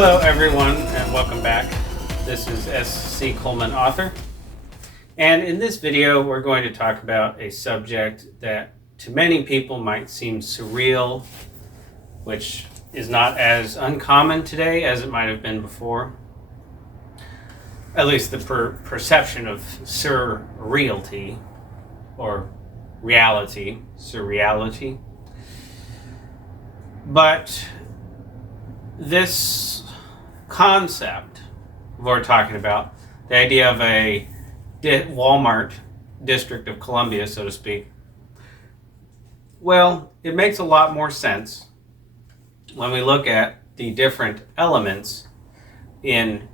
Hello everyone and welcome back. This is S.C. Coleman, author. And in this video we're going to talk about a subject that to many people might seem surreal, which is not as uncommon today as it might have been before. At least the perception of surreality or reality, surreality. But this concept we're talking about, the idea of a Wal-Mart District of Columbia, so to speak, well, it makes a lot more sense when we look at the different elements in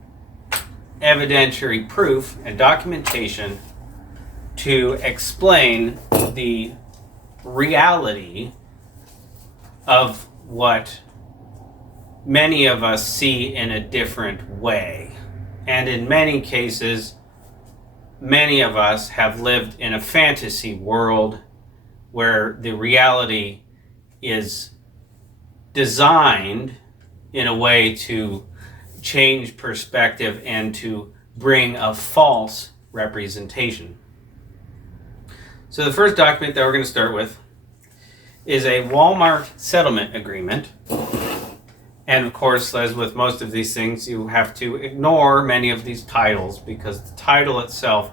evidentiary proof and documentation to explain the reality of what many of us see in a different way. And in many cases, many of us have lived in a fantasy world where the reality is designed in a way to change perspective and to bring a false representation. So the first document that we're going to start with is a Wal-Mart Settlement Agreement. And of course, as with most of these things, you have to ignore many of these titles because the title itself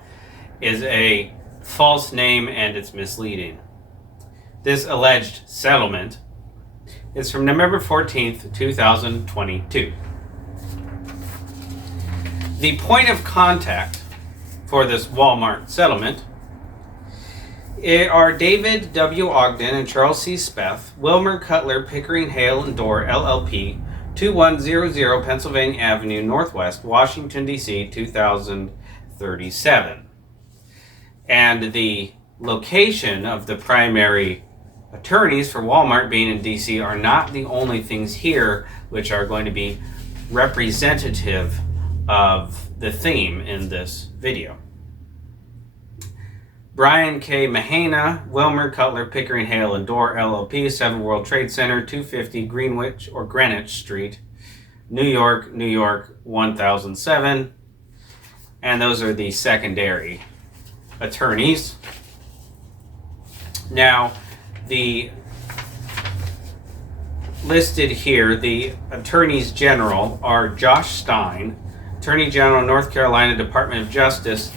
is a false name and it's misleading. This alleged settlement is from November 14th, 2022. The point of contact for this Wal-Mart settlement are David W. Ogden and Charles C. Speth, Wilmer Cutler, Pickering, Hale & Dorr, LLP, 2100 Pennsylvania Avenue, Northwest, Washington, D.C., 2037. And the location of the primary attorneys for Wal-Mart being in D.C. are not the only things here which are going to be representative of the theme in this video. Brian K. Mahana, Wilmer Cutler, Pickering, Hale & Dorr, LLP, 7 World Trade Center, 250 Greenwich or Greenwich Street, New York, 1007. And those are the secondary attorneys. Now, the listed here, the attorneys general are Josh Stein, Attorney General, North Carolina Department of Justice.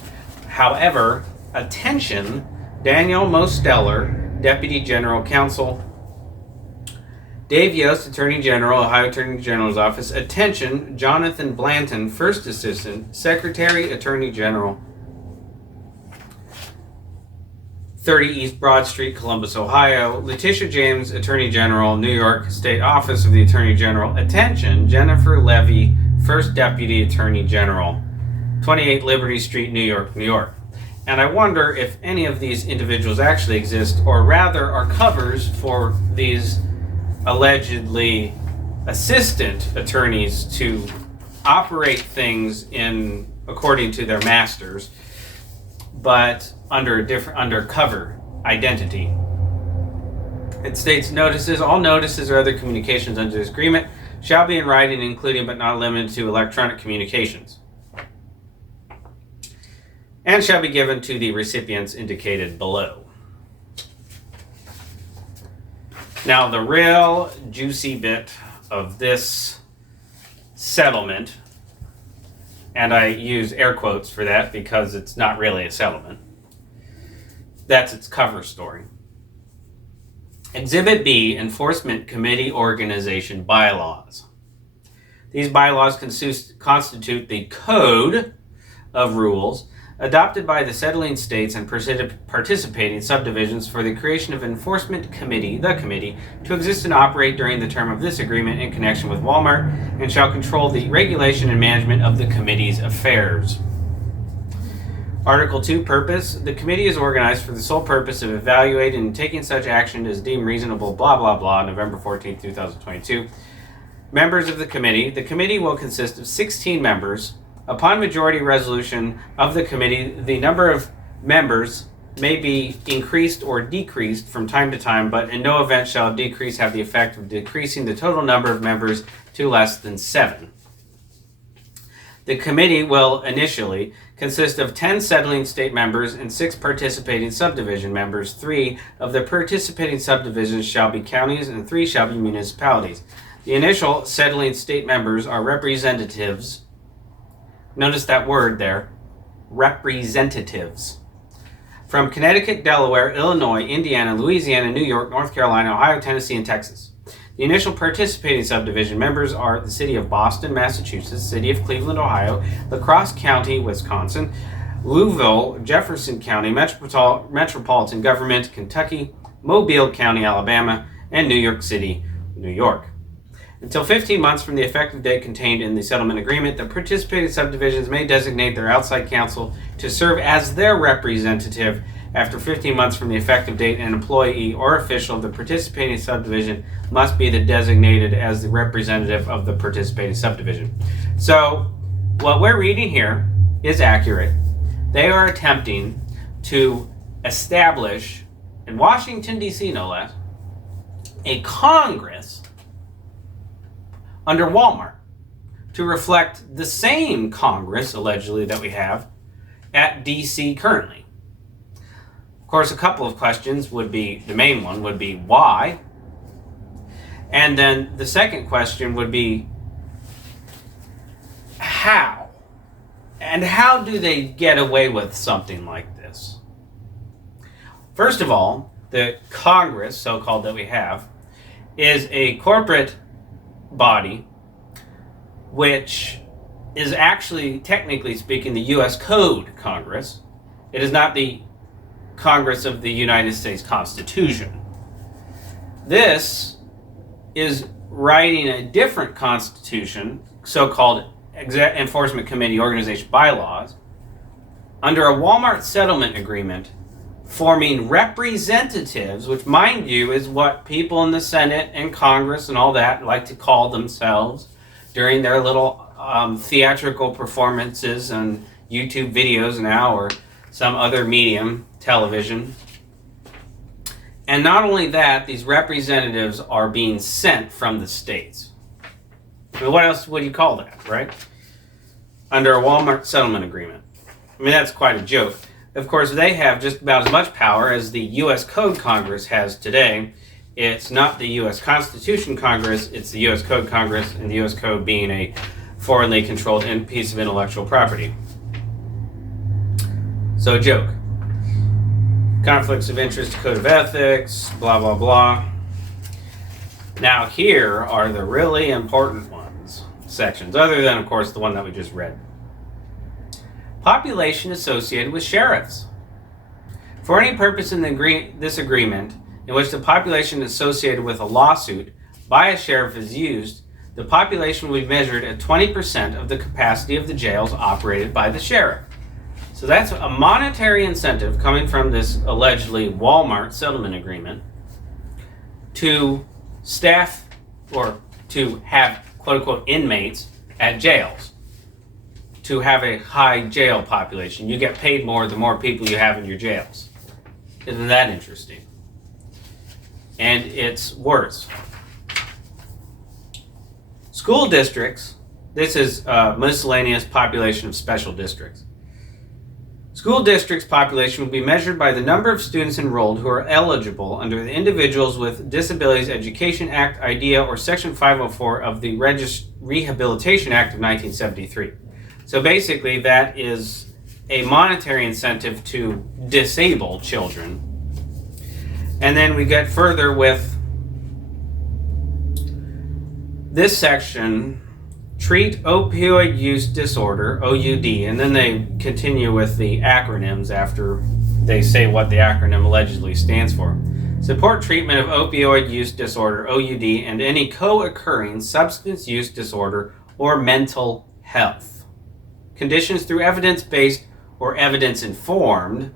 However, attention, Daniel Mosteller, Deputy General Counsel. Dave Yost, Attorney General, Ohio Attorney General's Office. Attention, Jonathan Blanton, First Assistant, Secretary, Attorney General. 30 East Broad Street, Columbus, Ohio. Letitia James, Attorney General, New York State Office of the Attorney General. Attention, Jennifer Levy, First Deputy Attorney General. 28 Liberty Street, New York, New York. And I wonder if any of these individuals actually exist, or rather are covers for these allegedly assistant attorneys to operate things in according to their masters, but under a different undercover identity. It states notices, all notices or other communications under this agreement shall be in writing, including but not limited to electronic communications, and shall be given to the recipients indicated below. Now, the real juicy bit of this settlement, and I use air quotes for that because it's not really a settlement, that's its cover story. Exhibit B, Enforcement Committee Organization Bylaws. These bylaws constitute the code of rules adopted by the settling states and participating subdivisions for the creation of enforcement committee, the committee, to exist and operate during the term of this agreement in connection with Wal-Mart, and shall control the regulation and management of the committee's affairs. Article 2, Purpose. The committee is organized for the sole purpose of evaluating and taking such action as deemed reasonable, blah, blah, blah, November 14, 2022. Members of the committee will consist of 16 members. Upon majority resolution of the committee, the number of members may be increased or decreased from time to time, but in no event shall a decrease have the effect of decreasing the total number of members to less than 7. The committee will initially consist of 10 settling state members and 6 participating subdivision members. 3 of the participating subdivisions shall be counties and 3 shall be municipalities. The initial settling state members are representatives. Notice that word there, representatives. From Connecticut, Delaware, Illinois, Indiana, Louisiana, New York, North Carolina, Ohio, Tennessee, and Texas. The initial participating subdivision members are the City of Boston, Massachusetts, City of Cleveland, Ohio, La Crosse County, Wisconsin, Louisville, Jefferson County, Metropolitan Government, Kentucky, Mobile County, Alabama, and New York City, New York. Until 15 months from the effective date contained in the settlement agreement, the participating subdivisions may designate their outside counsel to serve as their representative. After 15 months from the effective date, an employee or official of the participating subdivision must be designated as the representative of the participating subdivision. So, what we're reading here is accurate. They are attempting to establish, in Washington, D.C. no less, a Congress under Wal-Mart to reflect the same Congress, allegedly, that we have at D.C. currently. Of course, a couple of questions would be, the main one would be why? And then the second question would be how? And how do they get away with something like this? First of all, the Congress, so-called, that we have, is a corporate body which is actually, technically speaking, the U.S. Code Congress. It is not the Congress of the United States Constitution. This is writing a different constitution, so-called Enforcement Committee Organization bylaws, under a Wal-Mart Settlement Agreement, forming representatives, which, mind you, is what people in the Senate and Congress and all that like to call themselves during their little theatrical performances on YouTube videos now, or some other medium, television. And not only that, these representatives are being sent from the states. I mean, what else would you call that, right? Under a Wal-Mart Settlement Agreement. I mean, that's quite a joke. Of course, they have just about as much power as the U.S. Code Congress has today. It's not the U.S. Constitution Congress, it's the U.S. Code Congress, and the U.S. Code being a foreignly controlled piece of intellectual property. So, a joke. Conflicts of interest, code of ethics, blah, blah, blah. Now, here are the really important sections, other than, of course, the one that we just read. Population associated with sheriffs. For any purpose in this agreement in which the population associated with a lawsuit by a sheriff is used, the population will be measured at 20% of the capacity of the jails operated by the sheriff. So that's a monetary incentive coming from this allegedly Wal-Mart settlement agreement to staff or to have quote-unquote inmates at jails, to have a high jail population. You get paid more the more people you have in your jails. Isn't that interesting? And it's worse. School districts, this is miscellaneous population of special districts. School districts' population will be measured by the number of students enrolled who are eligible under the Individuals with Disabilities Education Act, IDEA, or Section 504 of the Rehabilitation Act of 1973. So basically, that is a monetary incentive to disable children. And then we get further with this section, treat opioid use disorder, OUD, and then they continue with the acronyms after they say what the acronym allegedly stands for. Support treatment of opioid use disorder, OUD, and any co-occurring substance use disorder or mental health conditions through evidence-based or evidence-informed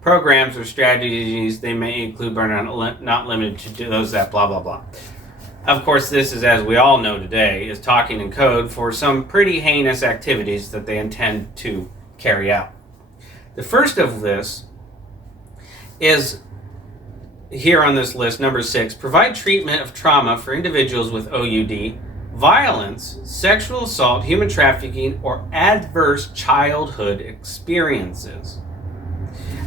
programs or strategies. They may include, but are not limited to those that blah, blah, blah. Of course, this is, as we all know today, is talking in code for some pretty heinous activities that they intend to carry out. The first of this is here on this list, number 6, provide treatment of trauma for individuals with OUD violence, sexual assault, human trafficking, or adverse childhood experiences.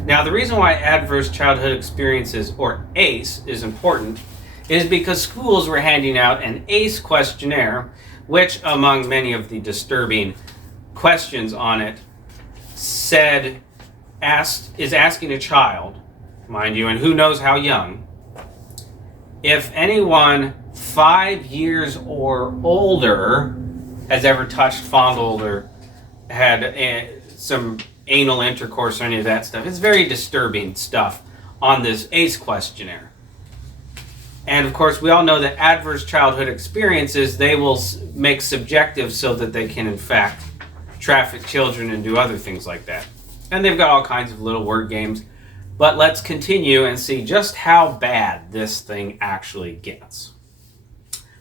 Now, the reason why adverse childhood experiences, or ACE, is important is because schools were handing out an ACE questionnaire, which, among many of the disturbing questions on it, is asking a child, mind you, and who knows how young, if anyone 5 years or older has ever touched, fondled, or had some anal intercourse or any of that stuff. It's very disturbing stuff on this ACE questionnaire. And of course, we all know that adverse childhood experiences, they will make subjective so that they can, in fact, traffic children and do other things like that. And they've got all kinds of little word games. But let's continue and see just how bad this thing actually gets.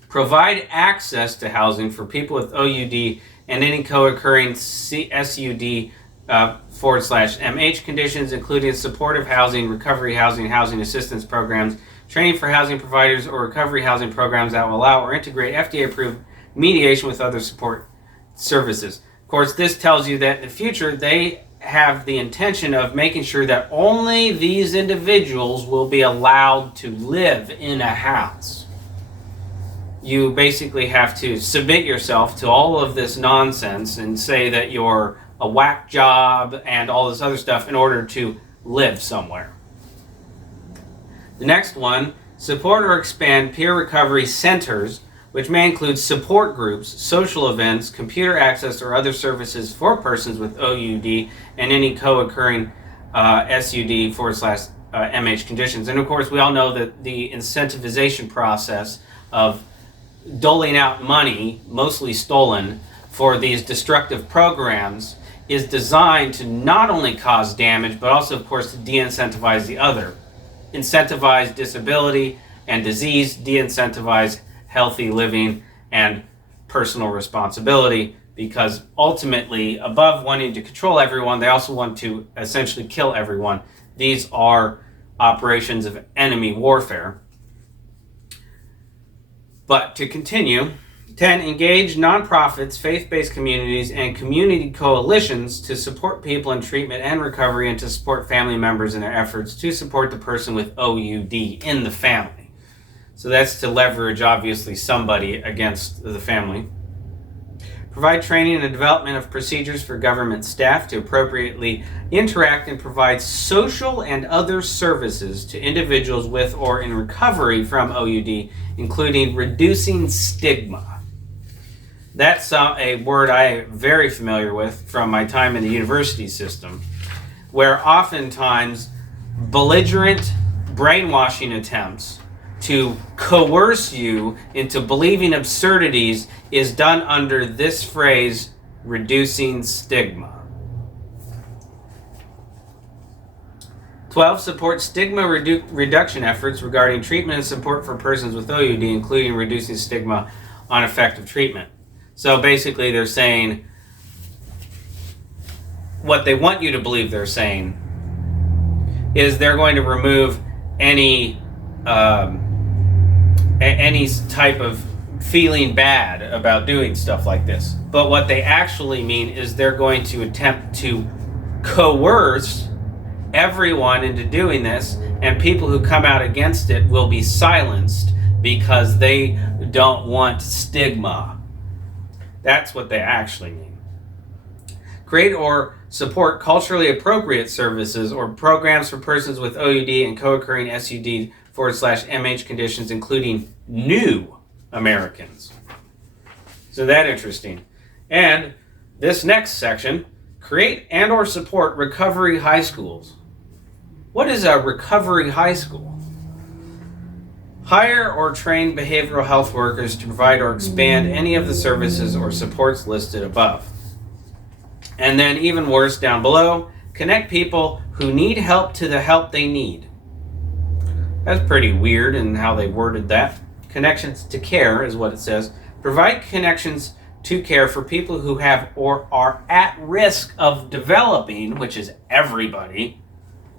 Provide access to housing for people with OUD and any co-occurring SUD /MH conditions, including supportive housing, recovery housing, housing assistance programs, training for housing providers, or recovery housing programs that will allow or integrate FDA-approved mediation with other support services. Of course, this tells you that in the future, they have the intention of making sure that only these individuals will be allowed to live in a house. You basically have to submit yourself to all of this nonsense and say that you're a whack job and all this other stuff in order to live somewhere. The next one, support or expand peer recovery centers, which may include support groups, social events, computer access, or other services for persons with OUD and any co-occurring SUD/MH conditions. And of course, we all know that the incentivization process of doling out money, mostly stolen, for these destructive programs is designed to not only cause damage, but also, of course, to de-incentivize the other. Incentivize disability and disease, de-incentivize healthy living and personal responsibility, because ultimately, above wanting to control everyone, they also want to essentially kill everyone. These are operations of enemy warfare. But to continue, 10, engage nonprofits, faith-based communities, and community coalitions to support people in treatment and recovery and to support family members in their efforts to support the person with OUD in the family. So that's to leverage, obviously, somebody against the family. Provide training and development of procedures for government staff to appropriately interact and provide social and other services to individuals with or in recovery from OUD, including reducing stigma. That's a word I am very familiar with from my time in the university system, where oftentimes belligerent brainwashing attempts to coerce you into believing absurdities is done under this phrase, reducing stigma. 12, support stigma reduction efforts regarding treatment and support for persons with OUD, including reducing stigma on effective treatment. So basically they're saying what they want you to believe they're saying is they're going to remove any type of feeling bad about doing stuff like this. But what they actually mean is they're going to attempt to coerce everyone into doing this, and people who come out against it will be silenced because they don't want stigma. That's what they actually mean. Create or support culturally appropriate services or programs for persons with OUD and co-occurring SUD/MH conditions, including new Americans. So that's interesting. And this next section, create and or support recovery high schools. What is a recovery high school? Hire or train behavioral health workers to provide or expand any of the services or supports listed above. And then even worse down below, connect people who need help to the help they need. That's pretty weird in how they worded that. Connections to care is what it says. Provide connections to care for people who have or are at risk of developing, which is everybody,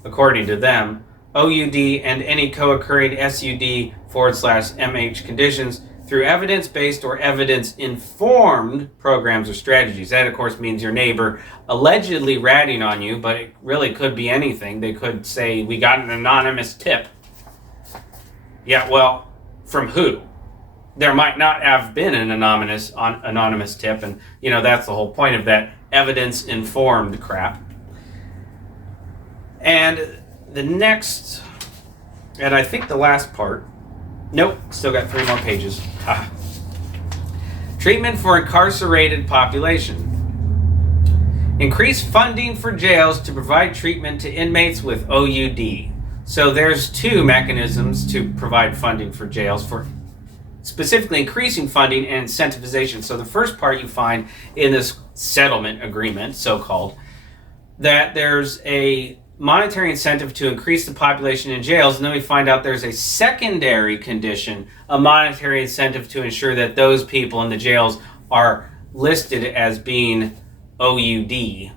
according to them, OUD and any co-occurring SUD/MH conditions, through evidence-based or evidence-informed programs or strategies. That, of course, means your neighbor allegedly ratting on you, but it really could be anything. They could say, we got an anonymous tip. Yeah, well, from who? There might not have been an anonymous tip, and, that's the whole point of that evidence-informed crap. And the next, and I think the last part, nope, still got 3 more pages. Treatment for incarcerated population. Increase funding for jails to provide treatment to inmates with OUD. So there's 2 mechanisms to provide funding for jails, for specifically increasing funding and incentivization. So the first part you find in this settlement agreement, so-called, that there's a monetary incentive to increase the population in jails, and then we find out there's a secondary condition, a monetary incentive to ensure that those people in the jails are listed as being OUD.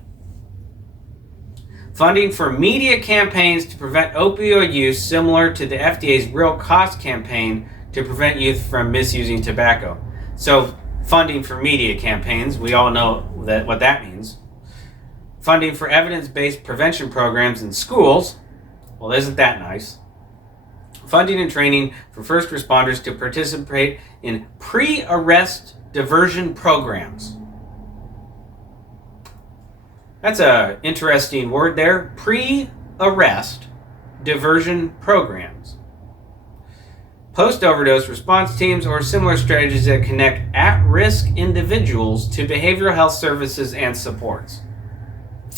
Funding for media campaigns to prevent opioid use, similar to the FDA's Real Cost campaign to prevent youth from misusing tobacco. So funding for media campaigns, we all know what that means. Funding for evidence-based prevention programs in schools. Well, isn't that nice? Funding and training for first responders to participate in pre-arrest diversion programs. That's an interesting word there. Pre-arrest diversion programs. Post-overdose response teams or similar strategies that connect at-risk individuals to behavioral health services and supports.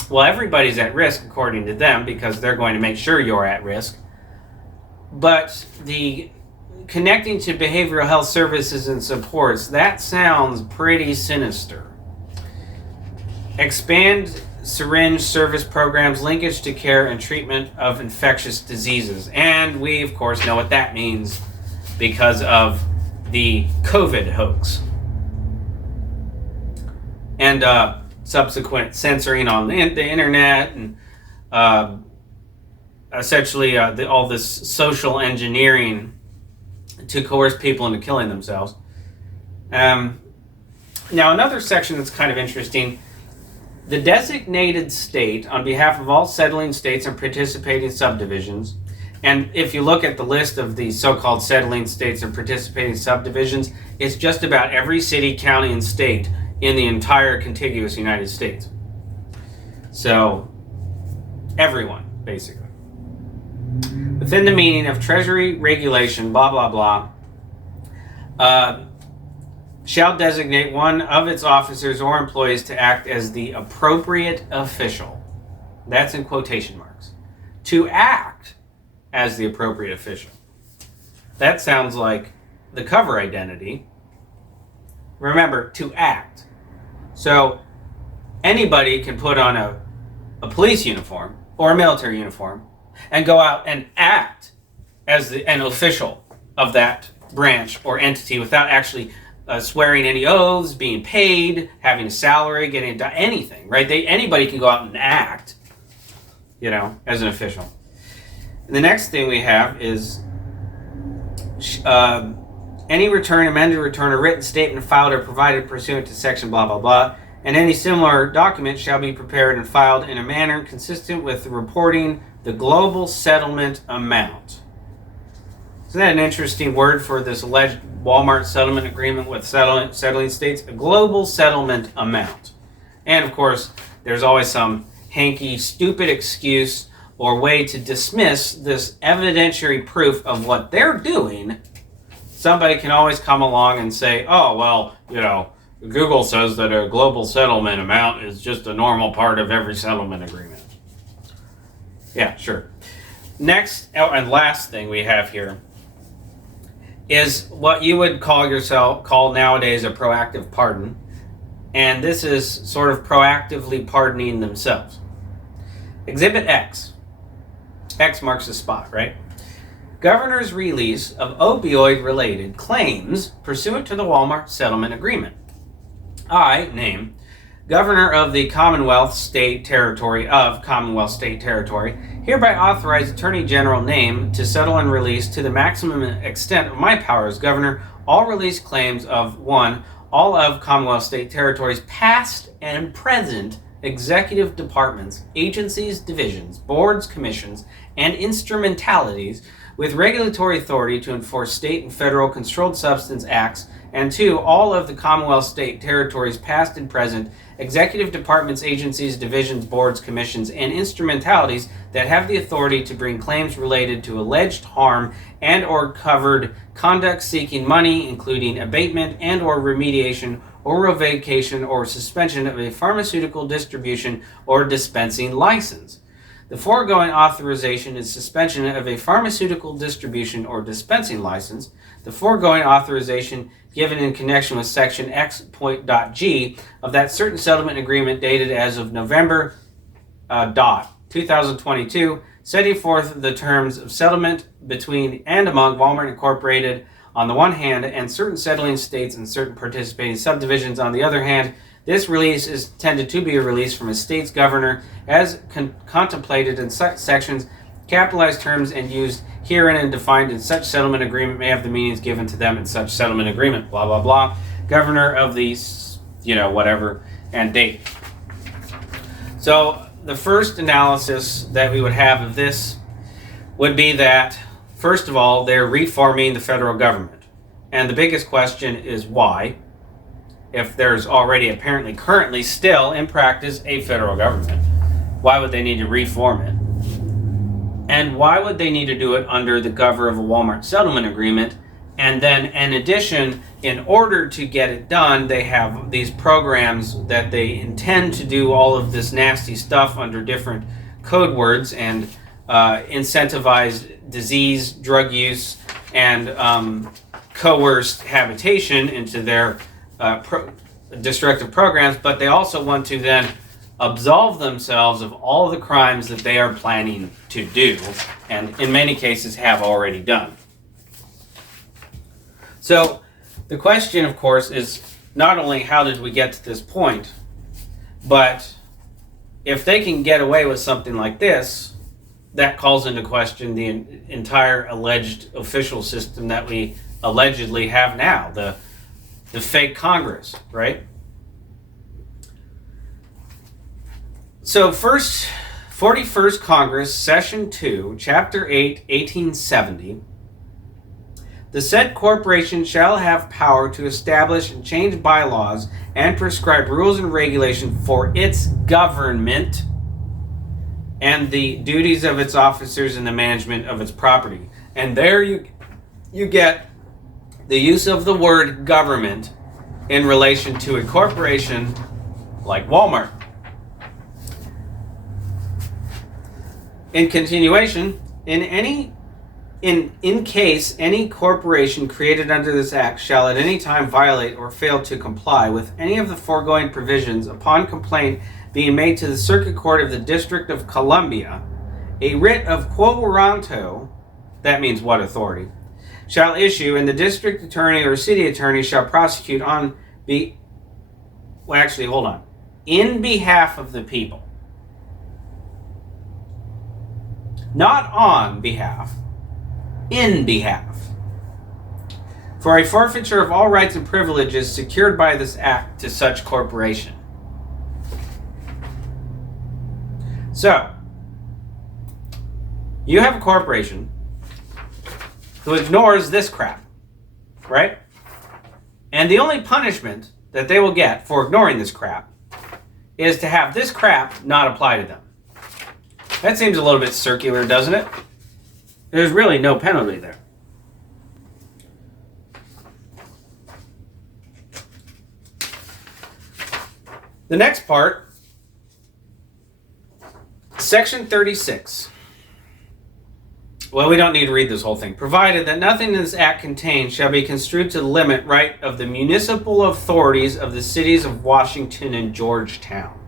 Well, everybody's at risk according to them because they're going to make sure you're at risk. But the connecting to behavioral health services and supports, that sounds pretty sinister. Expand syringe service programs, linkage to care and treatment of infectious diseases. And we, of course, know what that means because of the COVID hoax. And subsequent censoring on the internet, and essentially all this social engineering to coerce people into killing themselves. Now, another section that's kind of interesting, the designated state on behalf of all settling states and participating subdivisions. And if you look at the list of the so-called settling states and participating subdivisions, it's just about every city, county, and state in the entire contiguous United States. So, everyone, basically. Within the meaning of Treasury regulation, blah, blah, blah, shall designate one of its officers or employees to act as the appropriate official. That's in quotation marks. To act as the appropriate official. That sounds like the cover identity. Remember, to act. So anybody can put on a police uniform or a military uniform and go out and act as an official of that branch or entity without actually swearing any oaths, being paid, having a salary, getting anything, right? Anybody can go out and act, as an official. And the next thing we have is any return, amended return, or written statement filed or provided pursuant to section blah, blah, blah, and any similar document shall be prepared and filed in a manner consistent with reporting the global settlement amount. Isn't that an interesting word for this alleged Wal-Mart settlement agreement with settling states? A global settlement amount. And of course, there's always some hanky, stupid excuse or way to dismiss this evidentiary proof of what they're doing. Somebody can always come along and say, oh, well, Google says that a global settlement amount is just a normal part of every settlement agreement. Yeah, sure. Next and last thing we have here is what you would call nowadays a proactive pardon. And this is sort of proactively pardoning themselves. Exhibit X. X marks the spot, right? Governor's release of opioid-related claims pursuant to the Wal-Mart Settlement Agreement. I, name, Governor of the Commonwealth State Territory of Commonwealth State Territory, hereby authorize Attorney General name to settle and release to the maximum extent of my power as Governor all release claims of 1. All of Commonwealth state territories past and present executive departments, agencies, divisions, boards, commissions, and instrumentalities with regulatory authority to enforce state and federal controlled substance acts, and 2. All of the Commonwealth state territories past and present executive departments, agencies, divisions, boards, commissions, and instrumentalities that have the authority to bring claims related to alleged harm and or covered conduct seeking money, including abatement and or remediation or revocation or suspension of a pharmaceutical distribution or dispensing license. The foregoing authorization is suspension of a pharmaceutical distribution or dispensing license. The foregoing authorization given in connection with section X.G of that certain settlement agreement dated as of November 2022, setting forth the terms of settlement between and among Wal-Mart Incorporated on the one hand and certain settling states and certain participating subdivisions on the other hand. This release is intended to be a release from a state's governor as contemplated in such sections. Capitalized terms and used herein and defined in such settlement agreement may have the meanings given to them in such settlement agreement, blah, blah, blah. Governor of the, whatever, and date. So the first analysis that we would have of this would be that, first of all, they're reforming the federal government. And the biggest question is why, if there's already apparently currently still in practice a federal government, why would they need to reform it? And why would they need to do it under the cover of a Wal-Mart Settlement Agreement? And then, in addition, in order to get it done, they have these programs that they intend to do all of this nasty stuff under different code words and incentivize disease, drug use, and coerced habitation into their destructive programs. But they also want to then absolve themselves of all the crimes that they are planning to do, and in many cases have already done. So the question, of course, is not only how did we get to this point, but if they can get away with something like this, that calls into question the entire alleged official system that we allegedly have now, the fake Congress, right? So first, 41st Congress, Session 2, Chapter 8, 1870. The said corporation shall have power to establish and change bylaws and prescribe rules and regulations for its government and the duties of its officers and the management of its property. And there you get the use of the word government in relation to a corporation like Walmart. In continuation, in case any corporation created under this act shall at any time violate or fail to comply with any of the foregoing provisions upon complaint being made to the Circuit Court of the District of Columbia, a writ of quo warranto, that means what authority, shall issue, and the district attorney or city attorney shall prosecute in behalf of the people. Not on behalf, in behalf, for a forfeiture of all rights and privileges secured by this act to such corporation. So, you have a corporation who ignores this crap, right? And the only punishment that they will get for ignoring this crap is to have this crap not apply to them. That seems a little bit circular, doesn't it? There's really no penalty there. The next part, Section 36. Well, we don't need to read this whole thing. Provided that nothing in this act contains shall be construed to the limit right of the municipal authorities of the cities of Washington and Georgetown.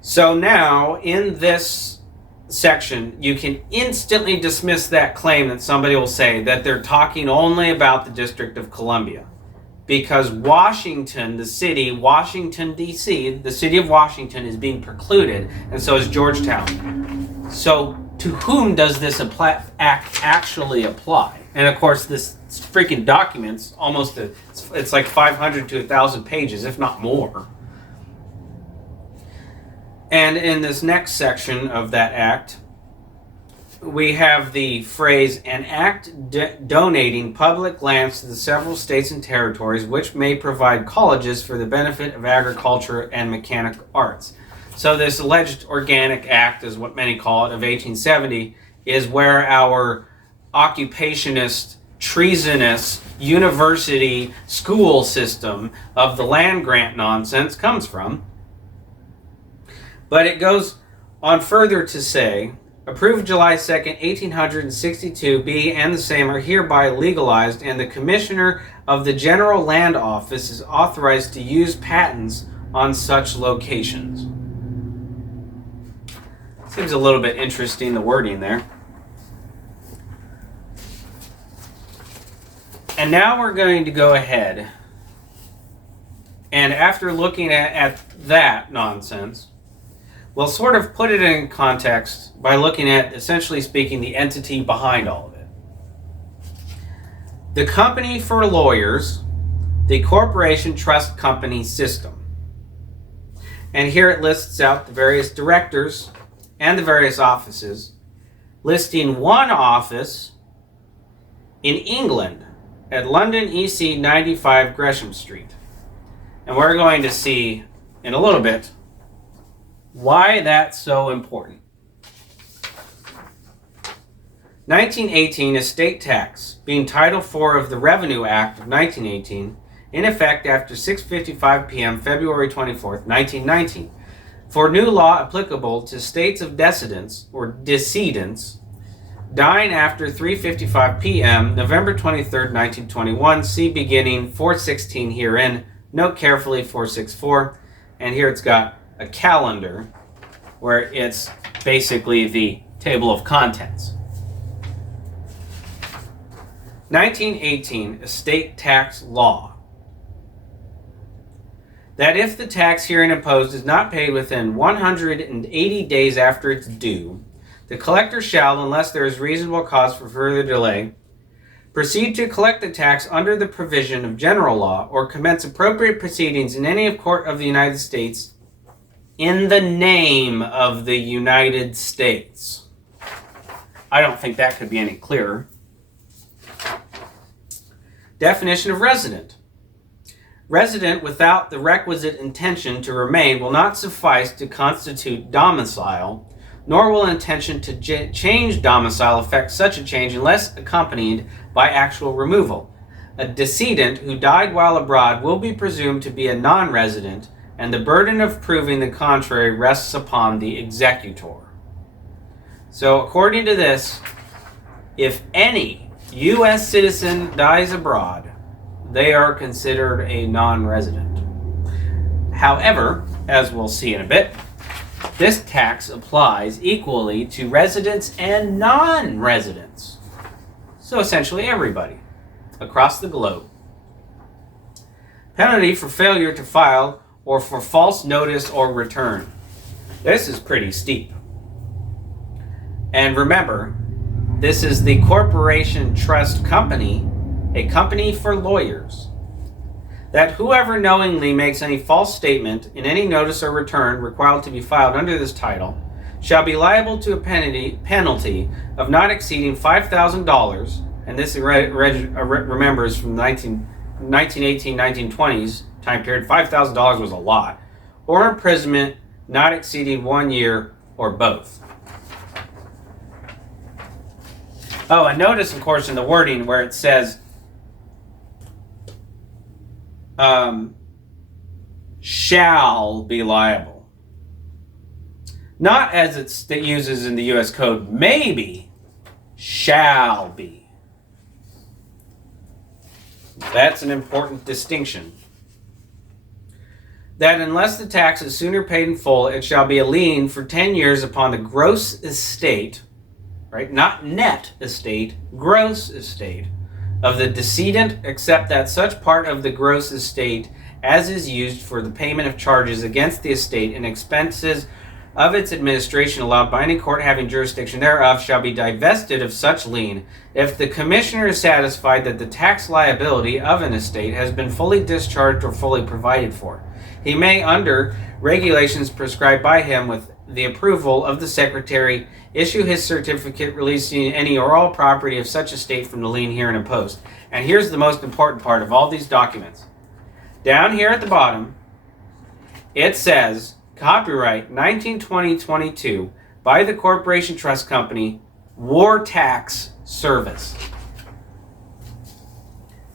So now, in this section, you can instantly dismiss that claim that somebody will say that they're talking only about the District of Columbia. Because Washington, the city, Washington, D.C., the city of Washington is being precluded, and so is Georgetown. So, to whom does this act actually apply? And of course, this freaking document's almost, it's like 500 to 1,000 pages, if not more. And in this next section of that act, we have the phrase, an act donating public lands to the several states and territories which may provide colleges for the benefit of agriculture and mechanic arts. So this alleged Organic Act, is what many call it, of 1870, is where our occupationist, treasonous, university school system of the land grant nonsense comes from. But it goes on further to say, approved July 2nd, 1862, B and the same are hereby legalized, and the Commissioner of the General Land Office is authorized to use patents on such locations. Seems a little bit interesting, the wording there. And now we're going to go ahead, and after looking at that nonsense, we'll sort of put it in context by looking at, essentially speaking, the entity behind all of it. The company for lawyers, the corporation trust company system. And here it lists out the various directors and the various offices, listing one office in England at London EC 95 Gresham Street. And we're going to see in a little bit why that's so important. 1918, estate tax, being Title IV of the Revenue Act of 1918, in effect after 6:55 p.m. February 24th, 1919, for new law applicable to states of decedents or decedents dying after 3:55 p.m. November 23rd, 1921, see beginning 416 herein, note carefully 464, and here it's got a calendar where it's basically the table of contents. 1918, estate tax law. That if the tax herein imposed is not paid within 180 days after its due, the collector shall, unless there is reasonable cause for further delay, proceed to collect the tax under the provision of general law or commence appropriate proceedings in any court of the United States in the name of the United States. I don't think that could be any clearer. Definition of resident. Resident without the requisite intention to remain will not suffice to constitute domicile, nor will intention to change domicile affect such a change unless accompanied by actual removal. A decedent who died while abroad will be presumed to be a non-resident, and the burden of proving the contrary rests upon the executor. So according to this, if any U.S. citizen dies abroad, they are considered a non-resident. However, as we'll see in a bit, this tax applies equally to residents and non-residents. So essentially everybody across the globe. Penalty for failure to file or for false notice or return. This is pretty steep. And remember, this is the corporation trust company, a company for lawyers. That whoever knowingly makes any false statement in any notice or return required to be filed under this title shall be liable to a penalty of not exceeding $5,000, and this remembers from 1918, 1920s time period, $5,000 was a lot, or imprisonment not exceeding 1 year or both. Oh, and notice, of course, in the wording where it says shall be liable. Not as it uses in the U.S. Code, maybe, shall be. That's an important distinction. That unless the tax is sooner paid in full, it shall be a lien for 10 years upon the gross estate, right? Not net estate, gross estate of the decedent, except that such part of the gross estate as is used for the payment of charges against the estate and expenses of its administration allowed by any court having jurisdiction thereof shall be divested of such lien if the commissioner is satisfied that the tax liability of an estate has been fully discharged or fully provided for. He may, under regulations prescribed by him with the approval of the secretary, issue his certificate releasing any or all property of such estate from the lien herein imposed. And here's the most important part of all these documents. Down here at the bottom, it says, copyright 1920-22 by the Corporation Trust Company, War Tax Service.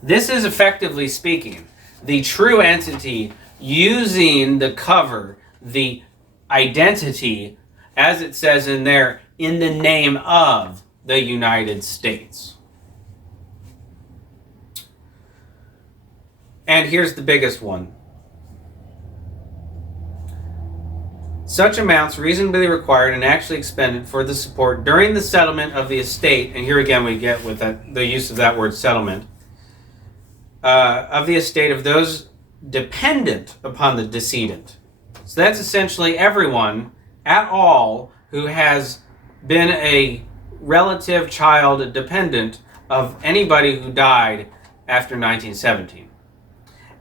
This is, effectively speaking, the true entity using the cover, the identity, as it says in there, in the name of the United States. And here's the biggest one. Such amounts reasonably required and actually expended for the support during the settlement of the estate, and here again we get with the use of that word settlement, of the estate of those dependent upon the decedent. So that's essentially everyone at all who has been a relative, child, a dependent of anybody who died after 1917,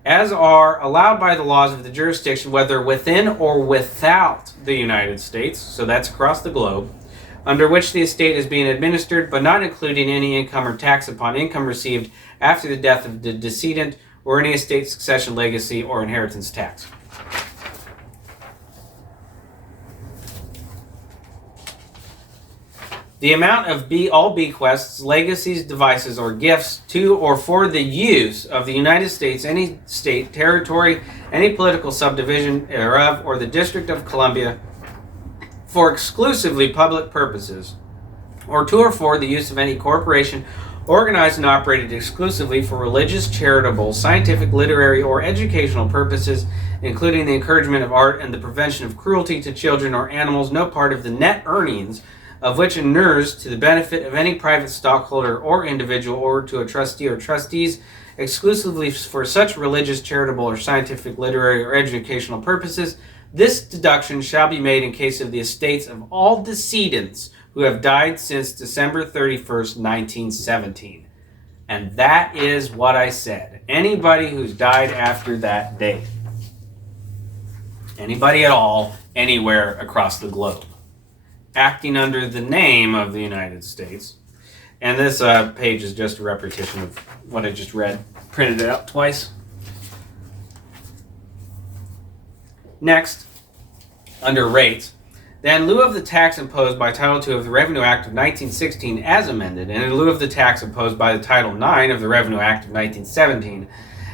as are allowed by the laws of the jurisdiction, whether within or without the United States, so that's across the globe, under which the estate is being administered, but not including any income or tax upon income received after the death of the decedent, or any estate succession, legacy, or inheritance tax. The amount of all bequests, legacies, devices, or gifts to or for the use of the United States, any state, territory, any political subdivision thereof, or the District of Columbia, for exclusively public purposes, or to or for the use of any corporation organized and operated exclusively for religious, charitable, scientific, literary, or educational purposes, including the encouragement of art and the prevention of cruelty to children or animals, no part of the net earnings of which inures to the benefit of any private stockholder or individual, or to a trustee or trustees, exclusively for such religious, charitable, or scientific, literary, or educational purposes. This deduction shall be made in case of the estates of all decedents who have died since December 31st, 1917. And that is what I said. Anybody who's died after that date. Anybody at all, anywhere across the globe, acting under the name of the United States. And this page is just a repetition of what I just read, printed it out twice. Next, under rates, that in lieu of the tax imposed by Title II of the Revenue Act of 1916 as amended, and in lieu of the tax imposed by the Title IX of the Revenue Act of 1917,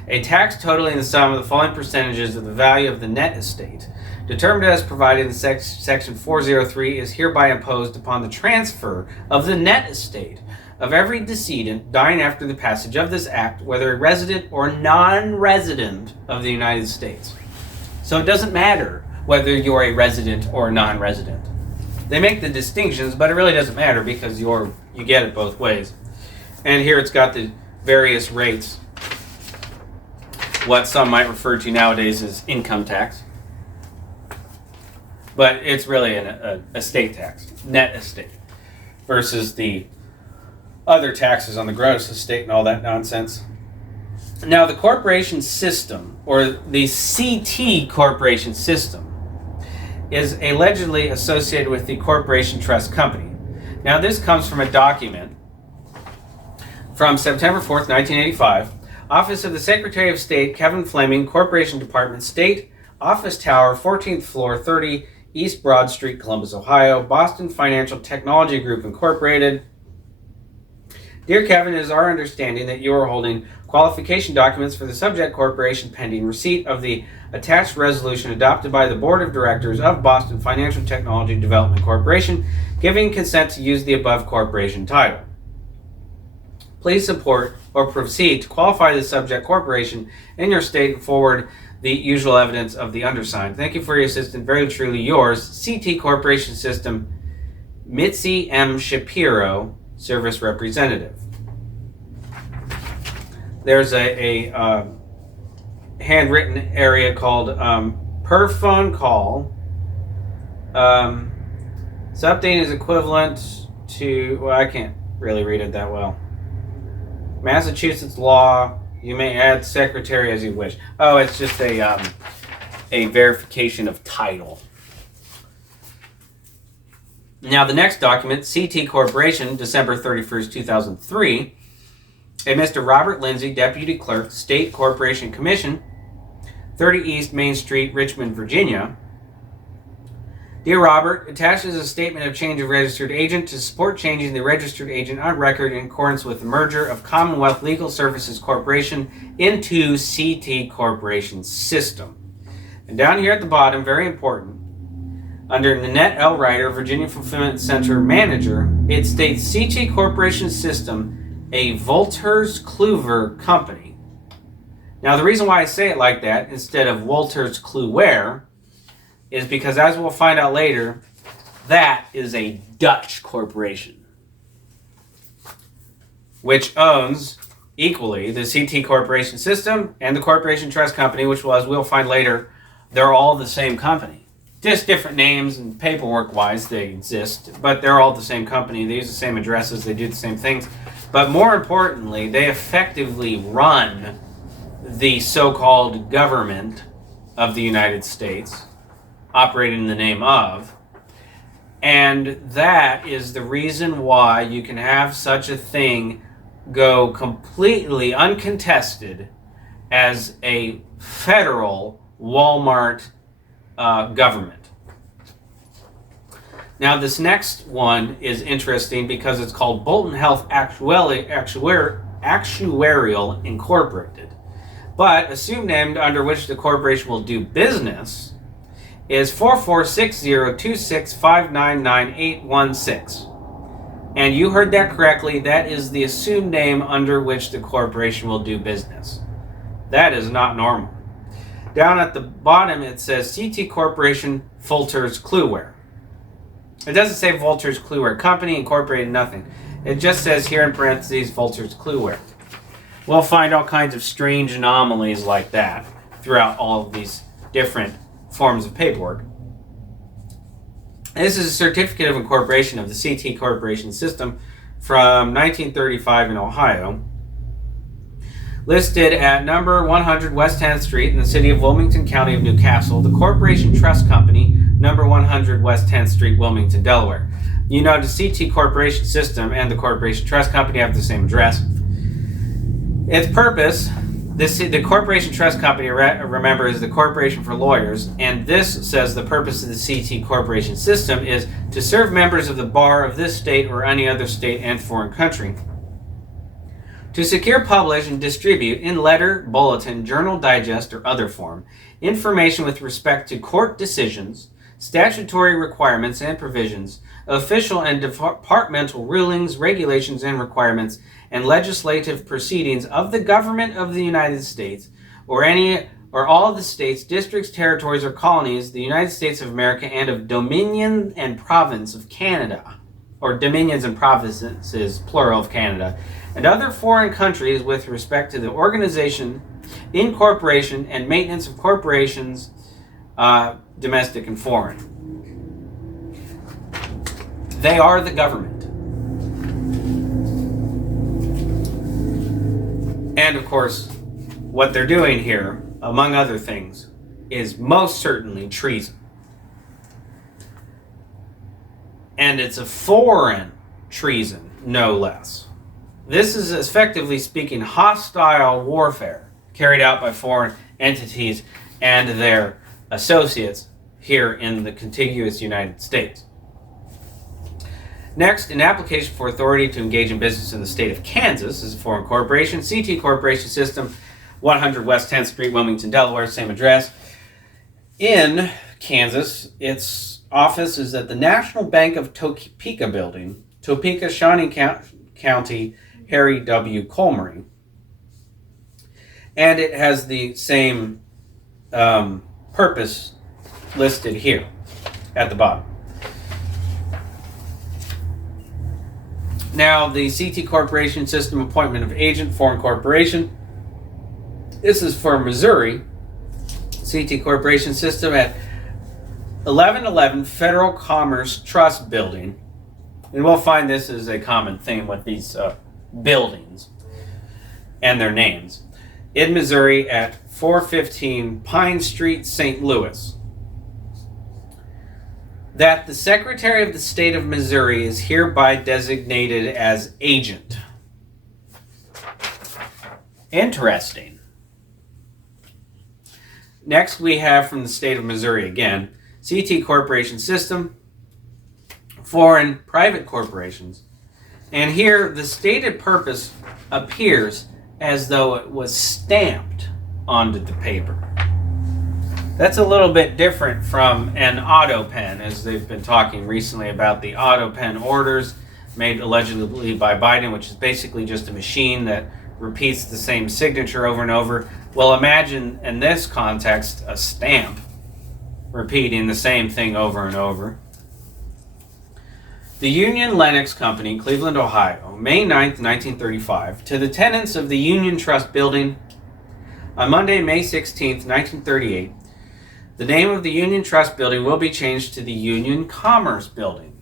a tax totaling the sum of the following percentages of the value of the net estate, determined as provided in Section 403, is hereby imposed upon the transfer of the net estate of every decedent dying after the passage of this act, whether a resident or non-resident of the United States. So it doesn't matter whether you're a resident or a non-resident. They make the distinctions, but it really doesn't matter because you get it both ways. And here it's got the various rates, what some might refer to nowadays as income tax. But it's really an estate tax, net estate, versus the other taxes on the gross estate and all that nonsense. Now, the corporation system, or the CT corporation system, is allegedly associated with the Corporation Trust Company. Now, this comes from a document from September 4th, 1985, Office of the Secretary of State, Kevin Fleming, Corporation Department, State Office Tower, 14th floor, 30 East Broad Street, Columbus, Ohio, Boston Financial Technology Group, Incorporated. Dear Kevin, it is our understanding that you are holding qualification documents for the subject corporation pending receipt of the attached resolution adopted by the Board of Directors of Boston Financial Technology Development Corporation, giving consent to use the above corporation title. Please support or proceed to qualify the subject corporation in your state and forward the usual evidence of the undersigned. Thank you for your assistance. Very truly yours, CT Corporation System, Mitzi M. Shapiro, Service Representative. There's a handwritten area called per phone call Subtheme is equivalent to, well, I can't really read it that well. Massachusetts law, you may add secretary as you wish. Oh, it's just a verification of title. Now, the next document, CT Corporation, December 31st, 2003, a Mr. Robert Lindsay, Deputy Clerk, State Corporation Commission, 30 East Main Street, Richmond, Virginia. Dear Robert, attaches a statement of change of registered agent to support changing the registered agent on record in accordance with the merger of Commonwealth Legal Services Corporation into CT Corporation System. And down here at the bottom, very important, under Nanette L. Ryder, Virginia Fulfillment Center Manager, it states CT Corporation System, a Wolters Kluwer company. Now, the reason why I say it like that instead of Wolters Kluwer is because, as we'll find out later, that is a Dutch corporation, which owns equally the CT Corporation System and the Corporation Trust Company, which, as we'll find later, they're all the same company. Just different names and paperwork-wise they exist, but they're all the same company. They use the same addresses, they do the same things. But more importantly, they effectively run the so-called government of the United States, operating in the name of, and that is the reason why you can have such a thing go completely uncontested as a federal Wal-Mart government. Now, this next one is interesting because it's called Bolton Health Actuarial Incorporated, but assumed name under which the corporation will do business is 446026599816. And you heard that correctly. That is the assumed name under which the corporation will do business. That is not normal. Down at the bottom it says CT Corporation Wolters Kluwer. It doesn't say Wolters Kluwer Company Incorporated, nothing. It just says here in parentheses Wolters Kluwer. We'll find all kinds of strange anomalies like that throughout all of these different forms of paperwork. This is a certificate of incorporation of the CT Corporation System from 1935 in Ohio, listed at number 100 West 10th Street in the city of Wilmington, County of Newcastle. The Corporation Trust Company, number 100 West 10th Street, Wilmington, Delaware. You know, the CT Corporation System and the Corporation Trust Company have the same address. Its purpose, the Corporation Trust Company, remember, is the corporation for lawyers, and this says the purpose of the CT Corporation System is to serve members of the bar of this state or any other state and foreign country, to secure, publish, and distribute in letter, bulletin, journal, digest, or other form information with respect to court decisions, statutory requirements and provisions, official and departmental rulings, regulations, and requirements, and legislative proceedings of the government of the United States or any or all of the states, districts, territories, or colonies, the United States of America, and of Dominion and Province of Canada, or Dominions and Provinces, plural, of Canada, and other foreign countries with respect to the organization, incorporation, and maintenance of corporations, domestic and foreign. They are the government. And of course, what they're doing here, among other things, is most certainly treason. And it's a foreign treason, no less. This is, effectively speaking, hostile warfare carried out by foreign entities and their associates here in the contiguous United States. Next, an application for authority to engage in business in the state of Kansas is a foreign corporation. CT Corporation System, 100 West 10th Street, Wilmington, Delaware, same address. In Kansas, its office is at the National Bank of Topeka building, Topeka, Shawnee County, Harry W. Colmery. And it has the same purpose listed here at the bottom. Now, the CT Corporation System appointment of agent, foreign corporation. This is for Missouri. CT Corporation System at 1111 Federal Commerce Trust Building, and we'll find this is a common theme with these buildings and their names, in Missouri at 415 Pine Street, St. Louis. That the Secretary of the State of Missouri is hereby designated as agent. Interesting. Next we have from the state of Missouri again, CT Corporation System, foreign private corporations. And here the stated purpose appears as though it was stamped onto the paper. That's a little bit different from an auto pen, as they've been talking recently about the auto pen orders made allegedly by Biden, which is basically just a machine that repeats the same signature over and over. Well, imagine in this context a stamp repeating the same thing over and over. The Union Lenox Company, Cleveland, Ohio, May 9th, 1935, to the tenants of the Union Trust Building. On Monday, May 16th, 1938, the name of the Union Trust Building will be changed to the Union Commerce Building.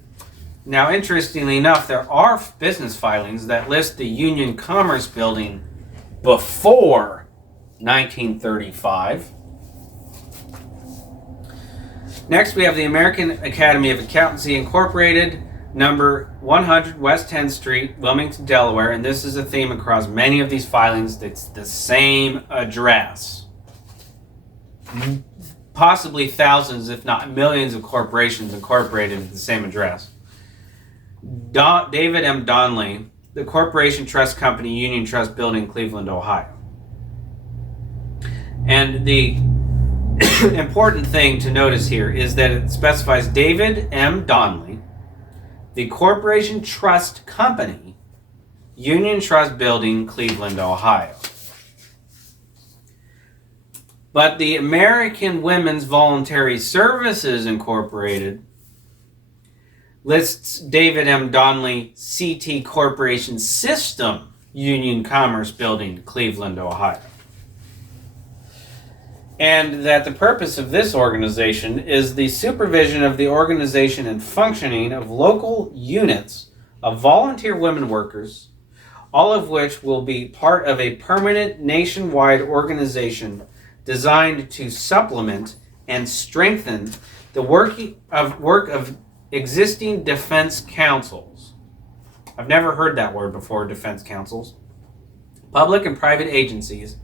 Now, interestingly enough, there are business filings that list the Union Commerce Building before 1935. Next, we have the American Academy of Accountancy Incorporated, number 100 West 10th Street, Wilmington, Delaware, and this is a theme across many of these filings. It's the same address. Possibly thousands, if not millions, of corporations incorporated at the same address. David M. Donnelly, the Corporation Trust Company, Union Trust Building, Cleveland, Ohio. And the important thing to notice here is that it specifies David M. Donnelly, the Corporation Trust Company, Union Trust Building, Cleveland, Ohio. But the American Women's Voluntary Services Incorporated lists David M. Donnelly, CT Corporation System, Union Commerce Building, Cleveland, Ohio. And that the purpose of this organization is the supervision of the organization and functioning of local units of volunteer women workers, all of which will be part of a permanent nationwide organization designed to supplement and strengthen the work of existing defense councils. I've never heard that word before, defense councils. Public and private agencies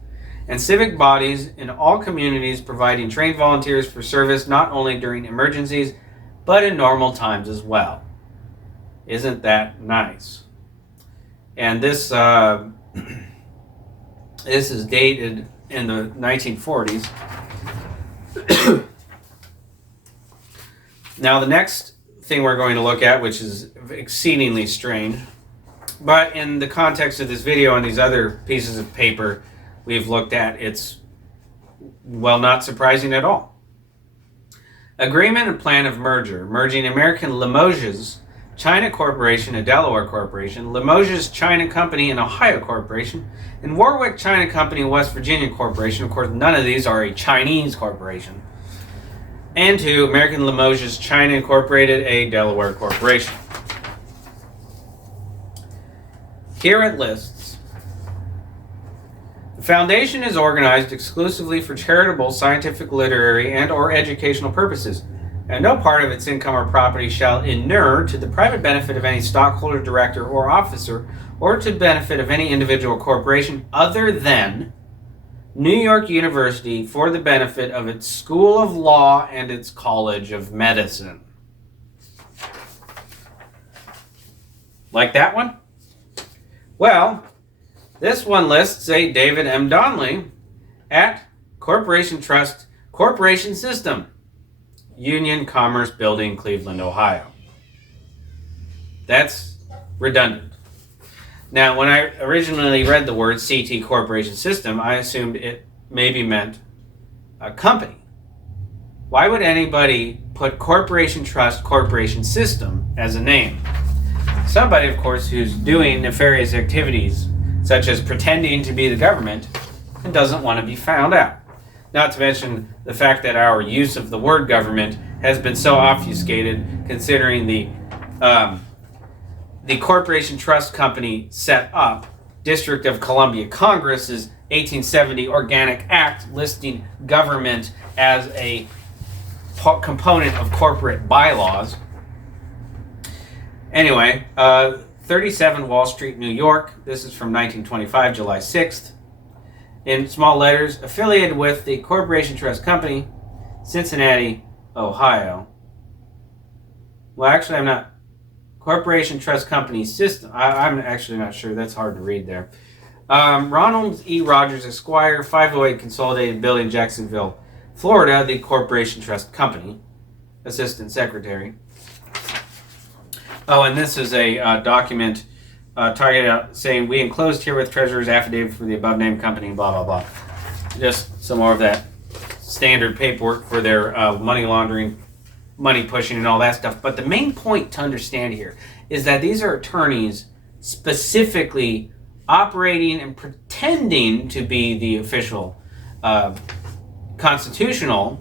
and civic bodies in all communities, providing trained volunteers for service not only during emergencies, but in normal times as well. Isn't that nice? And this this is dated in the 1940s. Now, the next thing we're going to look at, which is exceedingly strange, but in the context of this video and these other pieces of paper we've looked at, it's, well, not surprising at all. Agreement and plan of merger, merging American Limoges China Corporation, a Delaware corporation, Limoges China Company, an Ohio corporation, and Warwick China Company, a West Virginia corporation. Of course, none of these are a Chinese corporation. And to American Limoges China Incorporated, a Delaware corporation. Here it lists: the foundation is organized exclusively for charitable, scientific, literary, and or educational purposes, and no part of its income or property shall inure to the private benefit of any stockholder, director, or officer, or to benefit of any individual corporation other than New York University for the benefit of its School of Law and its College of Medicine. Like that one? Well, this one lists a David M. Donnelly at Corporation Trust Corporation System, Union Commerce Building, Cleveland, Ohio. That's redundant. Now, when I originally read the word CT Corporation System, I assumed it maybe meant a company. Why would anybody put Corporation Trust Corporation System as a name? Somebody, of course, who's doing nefarious activities, such as pretending to be the government, and doesn't want to be found out. Not to mention the fact that our use of the word government has been so obfuscated, considering the Corporation Trust Company set up District of Columbia Congress's 1870 Organic Act listing government as a component of corporate bylaws. Anyway, 37 Wall Street, New York. This is from 1925, July 6th. In small letters, affiliated with the Corporation Trust Company, Cincinnati, Ohio. Well, actually, I'm not. Corporation Trust Company System. I'm actually not sure. That's hard to read there. Ronald E. Rogers, Esquire, 508 Consolidated Building, Jacksonville, Florida, the Corporation Trust Company, Assistant Secretary. Oh, and this is a document targeted out saying, we enclosed here with Treasurer's affidavit for the above named company, blah, blah, blah. Just some more of that standard paperwork for their money laundering, money pushing, and all that stuff. But the main point to understand here is that these are attorneys specifically operating and pretending to be the official constitutional,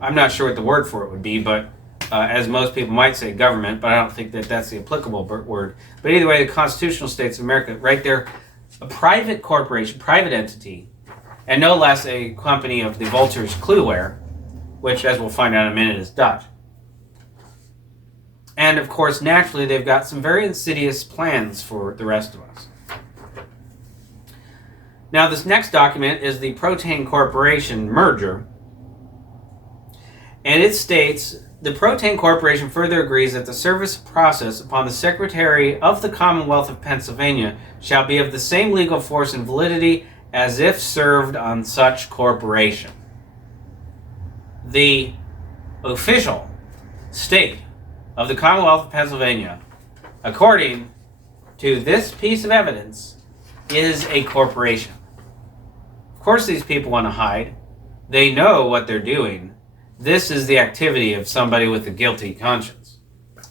I'm not sure what the word for it would be, but as most people might say, government, but I don't think that that's the applicable word. But either way, the constitutional states of America, right there, a private corporation, private entity, and no less a company of the Wolters Kluwer, which, as we'll find out in a minute, is Dutch. And, of course, naturally, they've got some very insidious plans for the rest of us. Now, this next document is the Protein Corporation merger. And it states, the Protein Corporation further agrees that the service process upon the Secretary of the Commonwealth of Pennsylvania shall be of the same legal force and validity as if served on such corporation. The official state of the Commonwealth of Pennsylvania, according to this piece of evidence, is a corporation. Of course, these people want to hide. They know what they're doing. This is the activity of somebody with a guilty conscience,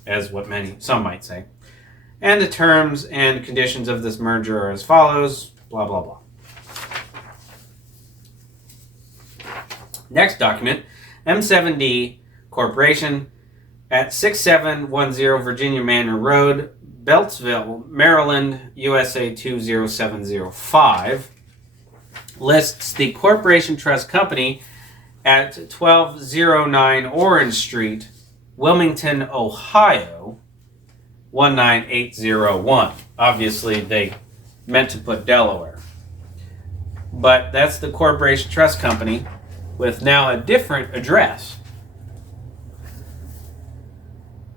as what some might say. And the terms and conditions of this merger are as follows, blah, blah, blah. Next document, M7D Corporation at 6710 Virginia Manor Road, Beltsville, Maryland, USA 20705, lists the Corporation Trust Company at 1209 Orange Street, Wilmington, Ohio, 19801. Obviously, they meant to put Delaware. But that's the Corporation Trust Company with now a different address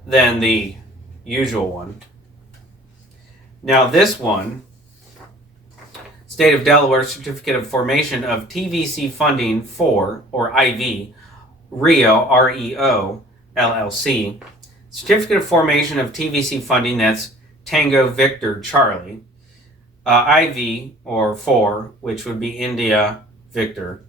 than the usual one. Now this one, State of Delaware Certificate of Formation of TVC Funding for, or IV, REO, R-E-O, LLC. Certificate of Formation of TVC Funding, that's Tango Victor Charlie. IV, or for, which would be India Victor.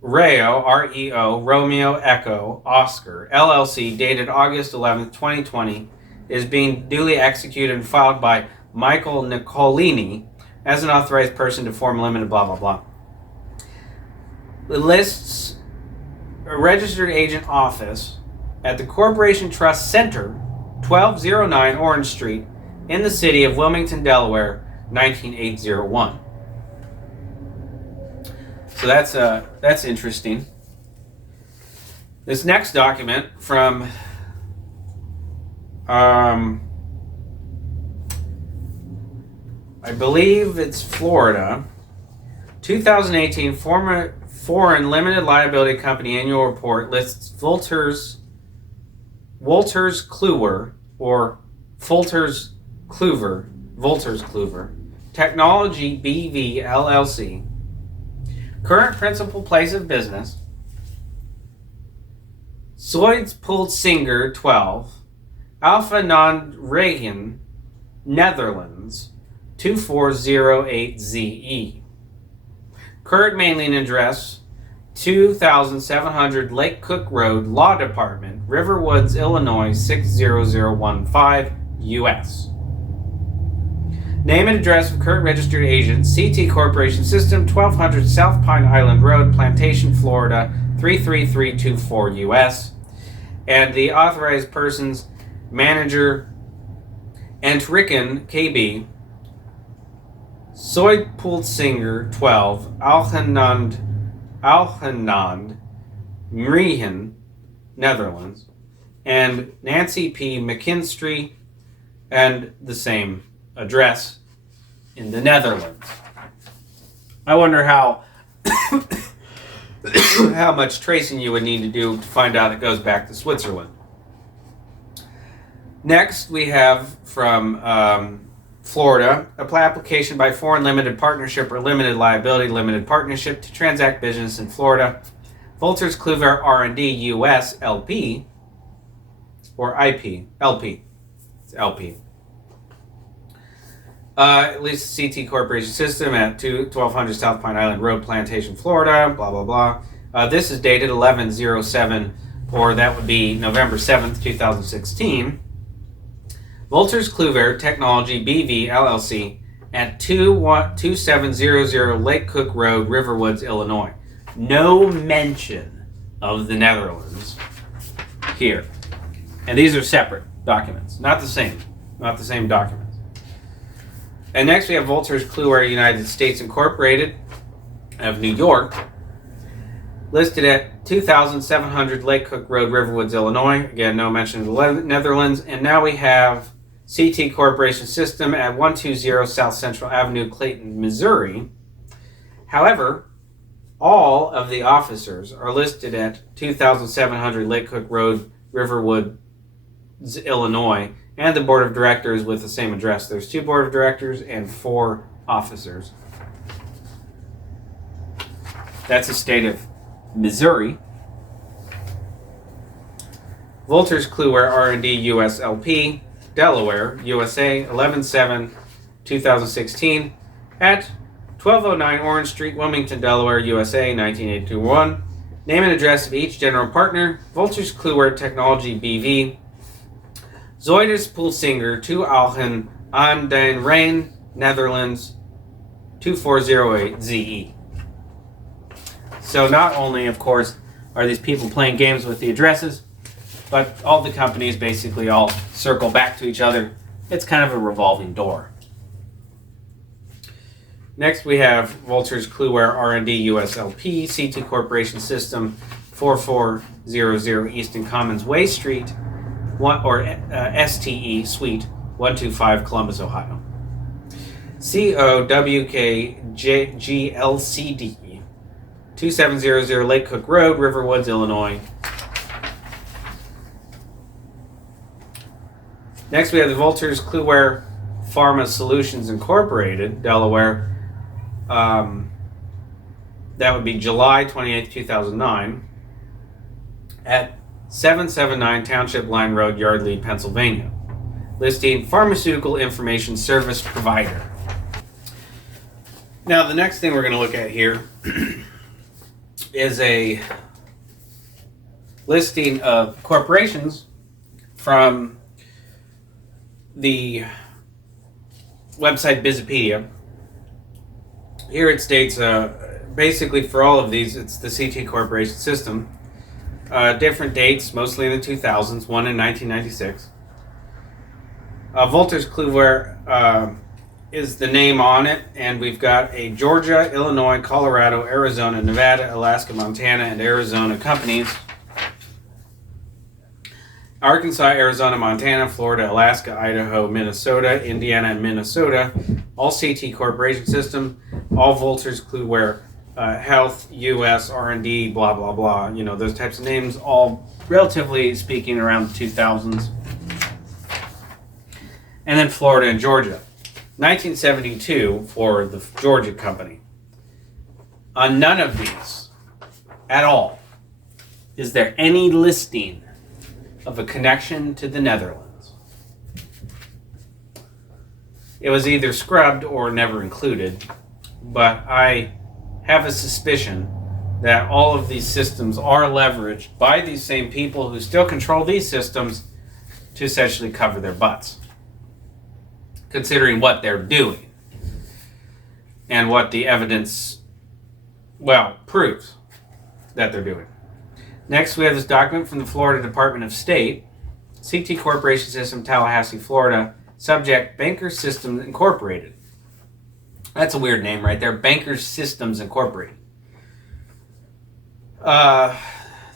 REO, R-E-O, Romeo Echo Oscar, LLC, dated August 11th, 2020, is being duly executed and filed by Michael Nicolini as an authorized person to form limited blah, blah, blah. It lists a registered agent office at the Corporation Trust Center, 1209 Orange Street, in the city of Wilmington, Delaware, 19801. So that's interesting. This next document from I believe it's Florida, 2018 Foreign Limited Liability Company Annual Report lists Wolters Kluwer, or Wolters Kluwer, Technology BV LLC, current principal place of business, Zoidspolsinger 12, Alpha Non-Regen, Netherlands, 2408ZE. Current mailing address, 2700 Lake Cook Road, Law Department, Riverwoods, Illinois, 60015, U.S. Name and address of current registered agent, CT Corporation System, 1200 South Pine Island Road, Plantation, Florida, 33324 US. And the authorized persons, manager, Entricken KB, Zoidpoolsinger 12, Algenand Mriehen, Netherlands, and Nancy P. McKinstry, and the same address in the Netherlands. I wonder how how much tracing you would need to do to find out it goes back to Switzerland. Next, we have from Florida, application by foreign limited partnership or limited liability limited partnership to transact business in Florida. Wolters Kluwer R&D US LP, or IP, LP. It's LP. Lease CT Corporation System at 1200 South Pine Island Road, Plantation, Florida, blah, blah, blah. This is dated 11/07, or that would be November 7th, 2016. Wolters Kluwer Technology BV LLC at 2700 Lake Cook Road, Riverwoods, Illinois. No mention of the Netherlands here. And these are separate documents, not the same documents. And next we have Wolters Kluwer United States Incorporated of New York, listed at 2700 Lake Cook Road, Riverwoods, Illinois. Again, no mention of the Netherlands. And now we have CT Corporation System at 120 South Central Avenue, Clayton, Missouri. However, all of the officers are listed at 2700 Lake Cook Road, Riverwoods, Illinois, and the board of directors with the same address. There's 2 board of directors and 4 officers. That's the state of Missouri. Wolters Kluwer R&D US LP, Delaware, USA, 11/7/2016 at 1209 Orange Street, Wilmington, Delaware, USA, 19821. Name and address of each general partner, Wolters Kluwer Technology BV, Zoidpoolsinger 2 Algen aan den Rijn, Netherlands, 2408 ZE. So not only, of course, are these people playing games with the addresses, but all the companies basically all circle back to each other. It's kind of a revolving door. Next we have Wolters Kluwer R&D US LP, CT Corporation System, 4400 Easton Commons Way Street, STE Suite 125, Columbus, Ohio. COWKGLCD, 2700 Lake Cook Road, Riverwoods, Illinois. Next, we have the Wolters Kluwer Pharma Solutions Incorporated, Delaware. That would be July 28, 2009, at 779 Township Line Road, Yardley, Pennsylvania. Listing Pharmaceutical Information Service Provider. Now, the next thing we're going to look at here is a listing of corporations from the website Bizipedia. Here it states, basically for all of these, it's the CT Corporation System. Different dates, mostly in the 2000s, one in 1996. Wolters Kluwer is the name on it, and we've got a Georgia, Illinois, Colorado, Arizona, Nevada, Alaska, Montana, and Arizona companies. Arkansas, Arizona, Montana, Florida, Alaska, Idaho, Minnesota, Indiana, and Minnesota. All CT Corporation System, all Wolters Kluwer Health, US, R&D, blah, blah, blah. You know, those types of names, all relatively speaking around the 2000s. And then Florida and Georgia. 1972 for the Georgia company. On none of these at all is there any listing of a connection to the Netherlands. It was either scrubbed or never included, but I have a suspicion that all of these systems are leveraged by these same people who still control these systems to essentially cover their butts, considering what they're doing and what the evidence, well, proves that they're doing. Next, we have this document from the Florida Department of State, CT Corporation System, Tallahassee, Florida, subject Bankers Systems Incorporated. That's a weird name right there, Bankers Systems Incorporated.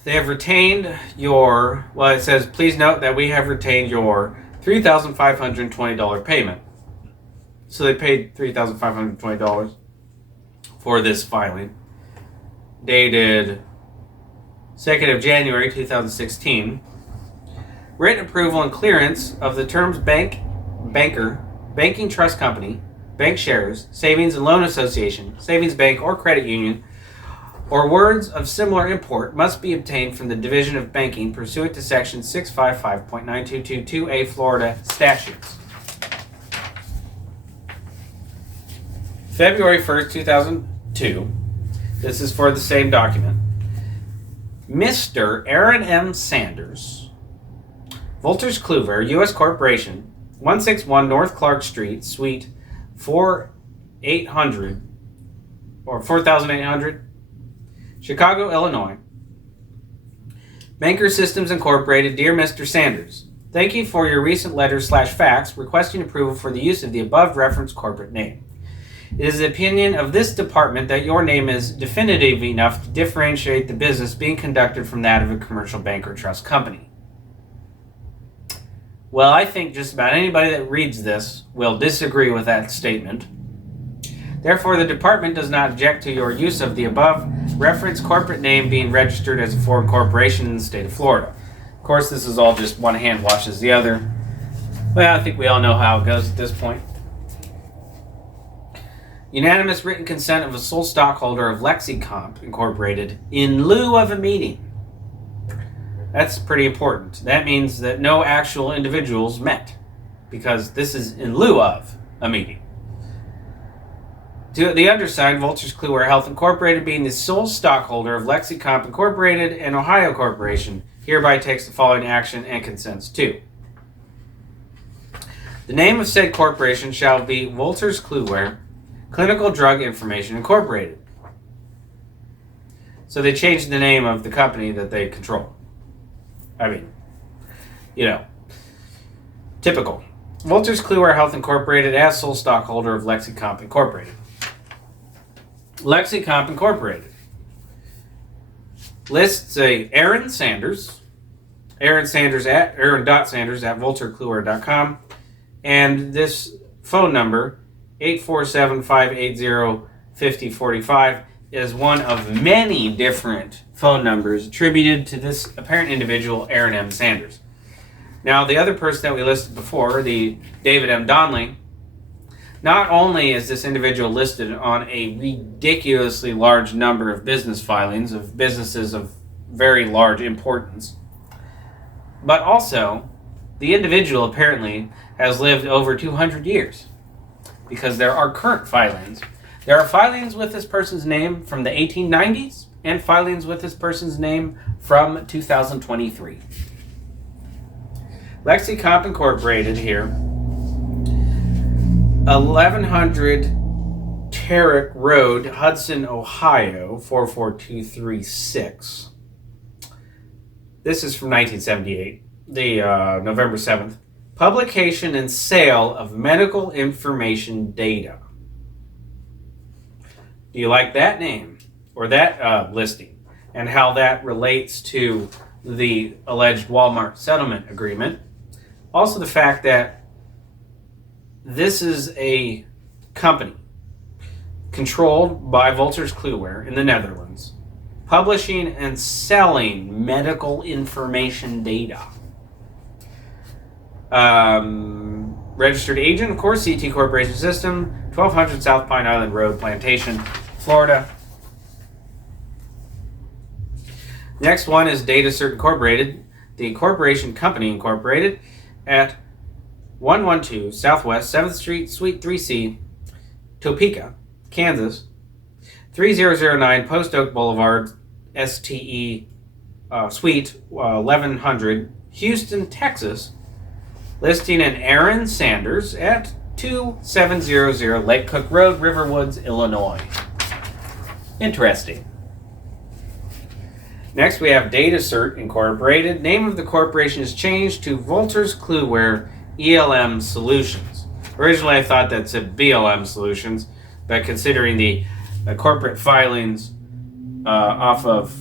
They have retained your, well, it says, please note that we have retained your $3,520 payment. So they paid $3,520 for this filing, dated 2nd of January 2016. Written approval and clearance of the terms banker, banking trust company, bank shares, savings and loan association, savings bank or credit union, or words of similar import must be obtained from the Division of Banking pursuant to Section 655.9222A Florida statutes. February 1st, 2002. This is for the same document. Mr. Aaron M. Sanders, Wolters Kluwer, U.S. Corporation, 161 North Clark Street, Suite 4800, or 4800, Chicago, Illinois. Banker Systems Incorporated. Dear Mr. Sanders, thank you for your recent letter/fax requesting approval for the use of the above referenced corporate name. It is the opinion of this department that your name is definitive enough to differentiate the business being conducted from that of a commercial bank or trust company. Well, I think just about anybody that reads this will disagree with that statement. Therefore, the department does not object to your use of the above referenced corporate name being registered as a foreign corporation in the state of Florida. Of course, this is all just one hand washes the other. Well, I think we all know how it goes at this point. Unanimous written consent of a sole stockholder of LexiComp Incorporated in lieu of a meeting. That's pretty important. That means that no actual individuals met, because this is in lieu of a meeting. To the undersigned, Wolters Kluwer Health Incorporated, being the sole stockholder of LexiComp Incorporated and Ohio Corporation, hereby takes the following action and consents to. The name of said corporation shall be Wolters Kluwer Clinical Drug Information Incorporated. So they changed the name of the company that they control. I mean, typical. Wolters Kluwer Health Incorporated as sole stockholder of LexiComp Incorporated. LexiComp Incorporated lists a Aaron Sanders at aaron.sanders@wolterskluwer.com, and this phone number 847-580-5045 is one of many different phone numbers attributed to this apparent individual, Aaron M. Sanders. Now, the other person that we listed before, the David M. Donnelly, not only is this individual listed on a ridiculously large number of business filings of businesses of very large importance, but also the individual apparently has lived over 200 years, because there are current filings. There are filings with this person's name from the 1890s and filings with this person's name from 2023. LexiComp Incorporated here, 1100 Terrick Road, Hudson, Ohio, 44236. This is from 1978, the November 7th. Publication and sale of medical information data. Do you like that name or that listing, and how that relates to the alleged Wal-Mart Settlement Agreement? Also, the fact that this is a company controlled by Wolters Kluwer in the Netherlands, publishing and selling medical information data. Registered agent, of course, CT Corporation System, 1200 South Pine Island Road, Plantation, Florida. Next one is DataCert Incorporated, the Corporation Company Incorporated, at 112 Southwest 7th Street, Suite 3C, Topeka, Kansas, 3009 Post Oak Boulevard, STE, Suite 1100, Houston, Texas, listing an Aaron Sanders at 2700 Lake Cook Road, Riverwoods, Illinois. Interesting. Next, we have Data Cert Incorporated. Name of the corporation is changed to Wolters Kluwer ELM Solutions. Originally, I thought that said BLM Solutions, but considering the corporate filings off of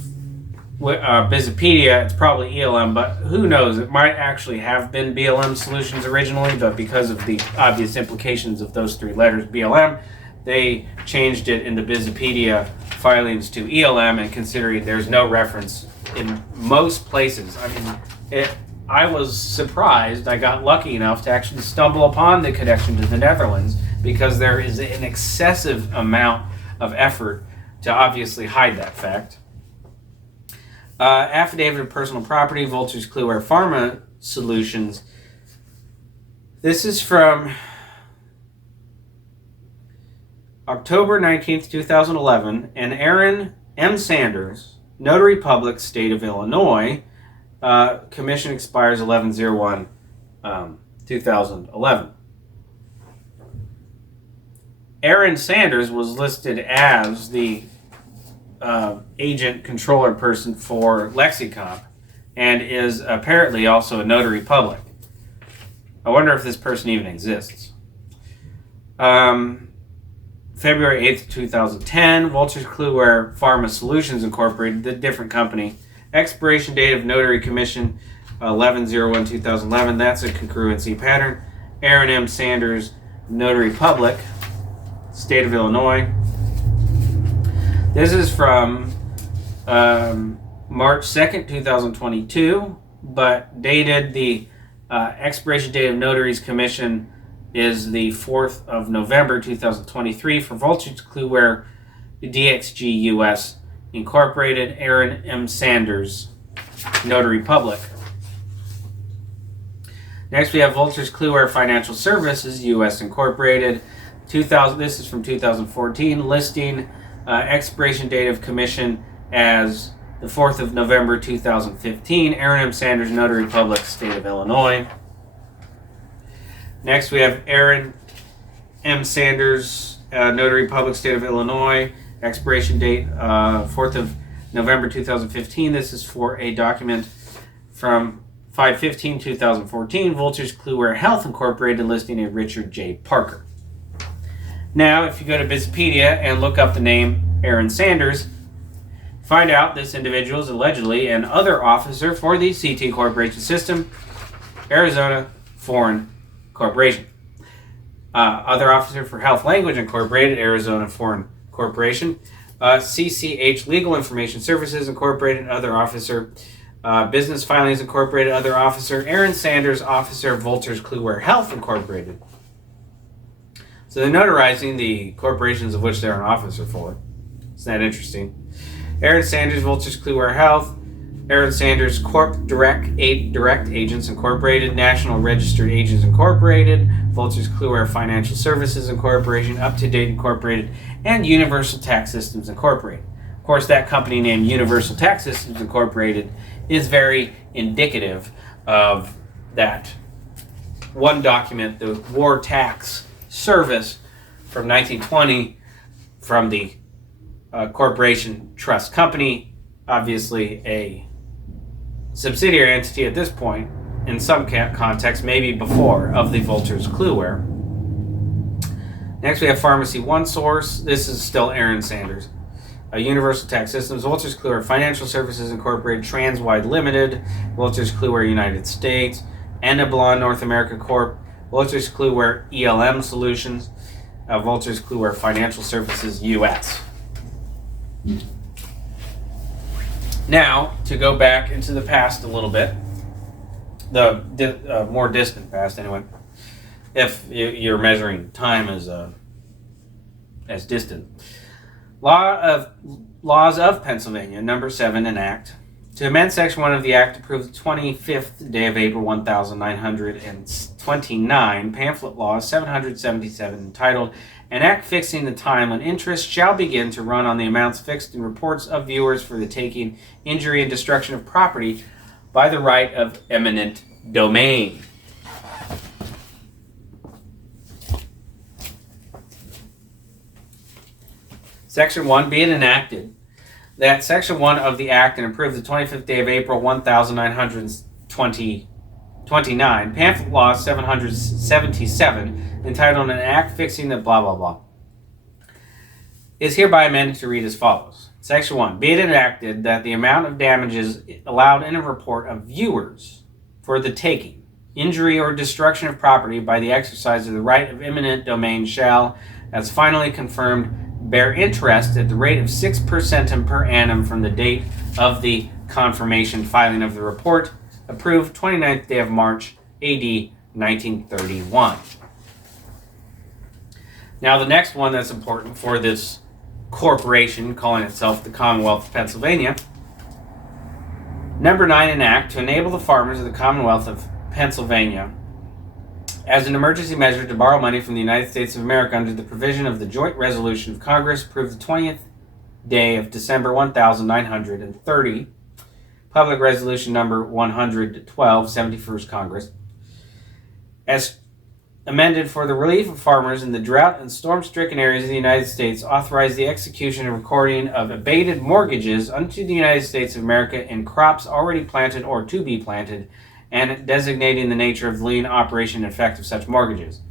Bizipedia, it's probably ELM, but who knows? It might actually have been BLM Solutions originally, but because of the obvious implications of those three letters, BLM, they changed it in the Bizipedia filings to ELM, and considering there's no reference in most places. I mean, I was surprised. I got lucky enough to actually stumble upon the connection to the Netherlands, because there is an excessive amount of effort to obviously hide that fact. Affidavit of personal property, Wolters Kluwer Pharma Solutions. This is from October 19th, 2011, and Aaron M. Sanders, Notary Public, State of Illinois. Commission expires 11/01, 2011. Aaron Sanders was listed as the agent controller person for LexiComp, and is apparently also a notary public. I wonder if this person even exists. February 8th, 2010, Wolters Kluwer Pharma Solutions Incorporated, the different company. Expiration date of Notary Commission 11/01/2011. That's a congruency pattern. Aaron M. Sanders, Notary Public, State of Illinois. This is from March 2nd, 2022, but dated the expiration date of Notary's Commission is the 4th of November, 2023 for Wolters Kluwer DXG US Incorporated, Aaron M. Sanders, Notary Public. Next, we have Wolters Kluwer Financial Services US Incorporated. This is from 2014, listing expiration date of commission as the 4th of November 2015. Aaron M. Sanders, Notary Public, State of Illinois. Next, we have Aaron M. Sanders, Notary Public, State of Illinois. Expiration date 4th of November 2015. This is for a document from 5/15/2014. Wolters Kluwer Health Incorporated, listing a Richard J. Parker. Now, if you go to Bizipedia and look up the name Aaron Sanders, find out this individual is allegedly an other officer for the CT Corporation System, Arizona Foreign Corporation. Other officer for Health Language Incorporated, Arizona Foreign Corporation. CCH Legal Information Services Incorporated, other officer. Business Filings Incorporated, other officer. Aaron Sanders, officer of Wolters Kluwer Health Incorporated. So they're notarizing the corporations of which they're an officer for. Isn't that interesting? Aaron Sanders, Wolters Kluwer Health. Aaron Sanders Corp Direct Agents Incorporated, National Registered Agents Incorporated, Wolters Kluwer Financial Services Incorporation, Up to Date Incorporated, and Universal Tax Systems Incorporated. Of course, that company named Universal Tax Systems Incorporated is very indicative of that one document, the War Tax Service from 1920, from the Corporation Trust Company, obviously a subsidiary entity at this point, in some context, maybe before, of the Wolters Kluwer. Next, we have Pharmacy One Source. This is still Aaron Sanders. Universal Tax Systems, Wolters Kluwer Financial Services Incorporated, Transwide Limited, Wolters Kluwer United States, Enablon North America Corp., Wolters Kluwer ELM Solutions, Wolters Kluwer Financial Services US. Now, to go back into the past a little bit, the more distant past anyway, if you're measuring time as distant. Laws of Pennsylvania, number 7, an act. To amend Section 1 of the Act, approved the 25th day of April 1929, pamphlet law 777, entitled An Act Fixing the Time when Interest Shall Begin to Run on the Amounts Fixed in Reports of Viewers for the Taking, Injury, and Destruction of Property by the Right of Eminent Domain. Section 1 being enacted, that Section 1 of the Act and approved the 25th day of April 1929, Pamphlet Law 777, entitled An Act Fixing the blah blah blah, is hereby amended to read as follows. Section 1. Be it enacted that the amount of damages allowed in a report of viewers for the taking, injury, or destruction of property by the exercise of the right of eminent domain shall, as finally confirmed, bear interest at the rate of 6% per annum from the date of the confirmation filing of the report, approved 29th day of March, A.D. 1931. Now, the next one that's important for this corporation calling itself the Commonwealth of Pennsylvania. Number 9, an act to enable the farmers of the Commonwealth of Pennsylvania as an emergency measure to borrow money from the United States of America under the provision of the joint resolution of Congress approved the 20th day of December 1930, public resolution number 112, 71st Congress, as amended for the relief of farmers in the drought and storm-stricken areas of the United States, authorized the execution and recording of abated mortgages unto the United States of America in crops already planted or to be planted, and designating the nature of the lien, operation, and effect of such mortgages.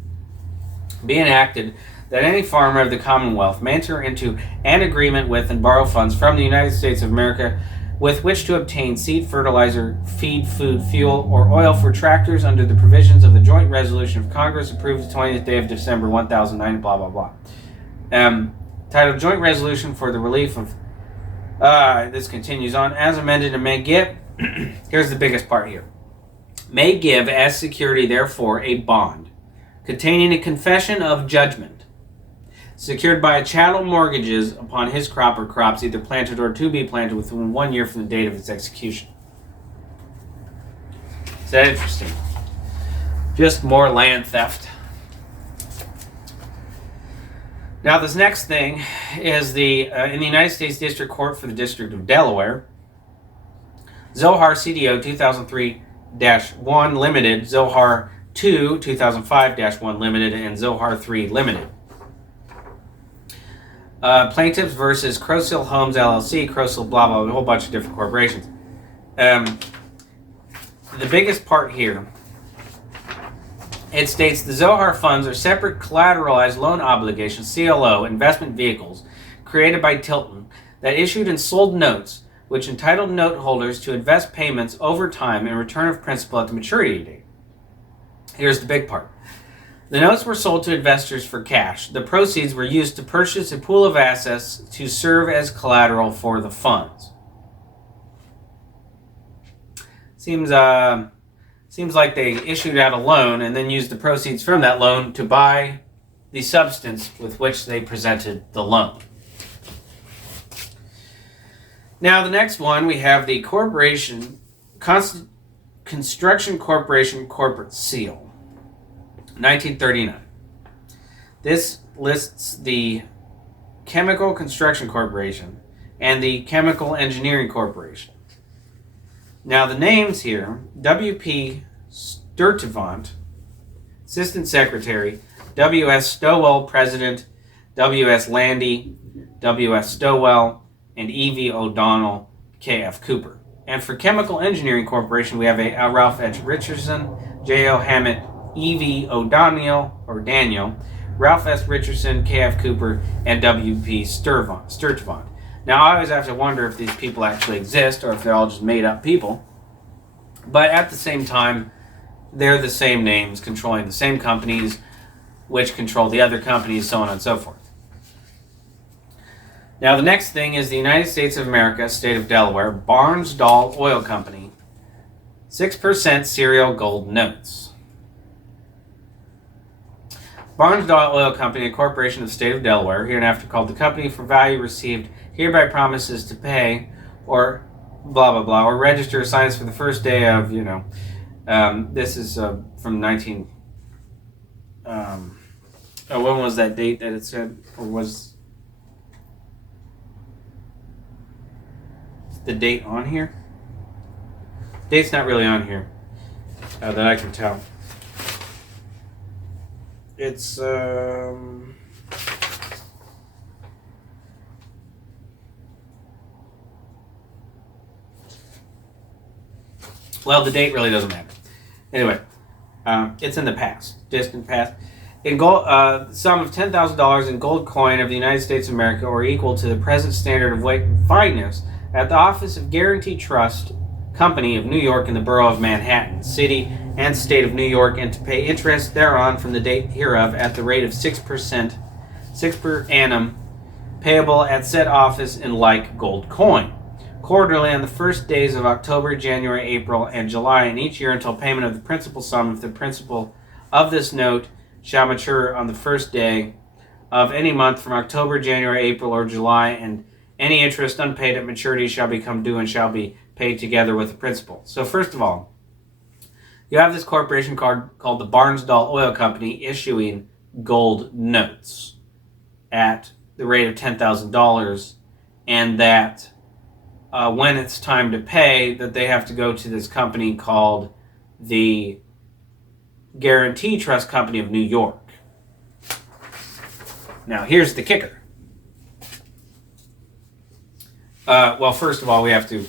Be enacted that any farmer of the Commonwealth may enter into an agreement with and borrow funds from the United States of America with which to obtain seed, fertilizer, feed, food, fuel, or oil for tractors under the provisions of the joint resolution of Congress approved the 20th day of December 1009, blah, blah, blah. Titled Joint Resolution for the Relief of... this continues on. As amended and may give... here's the biggest part here. May give as security, therefore, a bond containing a confession of judgment secured by a chattel mortgages upon his crop or crops either planted or to be planted within 1 year from the date of its execution. Is that interesting? Just more land theft. Now, this next thing is the in the United States District Court for the District of Delaware, Zohar CDO 2003-1 Limited, Zohar 2 2005-1 Limited, and Zohar 3 Limited. Plaintiffs versus Crosil Homes LLC, Crosil blah blah, a whole bunch of different corporations. The biggest part here, it states the Zohar funds are separate collateralized loan obligations, CLO, investment vehicles created by Tilton that issued and sold notes which entitled note holders to invest payments over time in return of principal at the maturity date. Here's the big part. The notes were sold to investors for cash. The proceeds were used to purchase a pool of assets to serve as collateral for the funds. Seems like they issued out a loan and then used the proceeds from that loan to buy the substance with which they presented the loan. Now, the next one, we have the Construction Corporation Corporate Seal. 1939. This lists the Chemical Construction Corporation and the Chemical Engineering Corporation. Now, the names here, W.P. Sturtevant, Assistant Secretary, W.S. Stowell, President, W.S. Landy, W.S. Stowell, and E.V. O'Donnell, K.F. Cooper. And for Chemical Engineering Corporation, we have a Ralph H. Richardson, J.O. Hammett, E.V. O'Donnell, or Daniel, Ralph S. Richardson, K.F. Cooper, and W.P. Sturtevant. Now, I always have to wonder if these people actually exist or if they're all just made-up people. But at the same time, they're the same names controlling the same companies, which control the other companies, so on and so forth. Now, the next thing is the United States of America, State of Delaware, Barnes-Dahl Oil Company, 6% serial gold notes. Barnes-Dahl Oil Company, a corporation of the State of Delaware, hereinafter called the Company for Value Received, hereby promises to pay, or blah, blah, blah, or register assigns for the first day of, this is from 19... when was that date that it said, or was the date on here? Date's not really on here, that I can tell. It's, I Well, the date really doesn't matter. Anyway, it's in the past, distant past. In gold, sum of $10,000 in gold coin of the United States of America, or equal to the present standard of weight and fineness, at the Office of Guarantee Trust Company of New York in the Borough of Manhattan, City and State of New York, and to pay interest thereon from the date hereof at the rate of 6%, 6 per annum, payable at said office in like gold coin, quarterly on the first days of October, January, April, and July in each year until payment of the principal sum if the principal of this note shall mature on the first day of any month from October, January, April, or July, and any interest unpaid at maturity shall become due and shall be paid together with the principal. So first of all, you have this corporation called the Barnsdall Oil Company issuing gold notes at the rate of $10,000, and that when it's time to pay, that they have to go to this company called the Guarantee Trust Company of New York. Now, here's the kicker. Well, first of all, we have to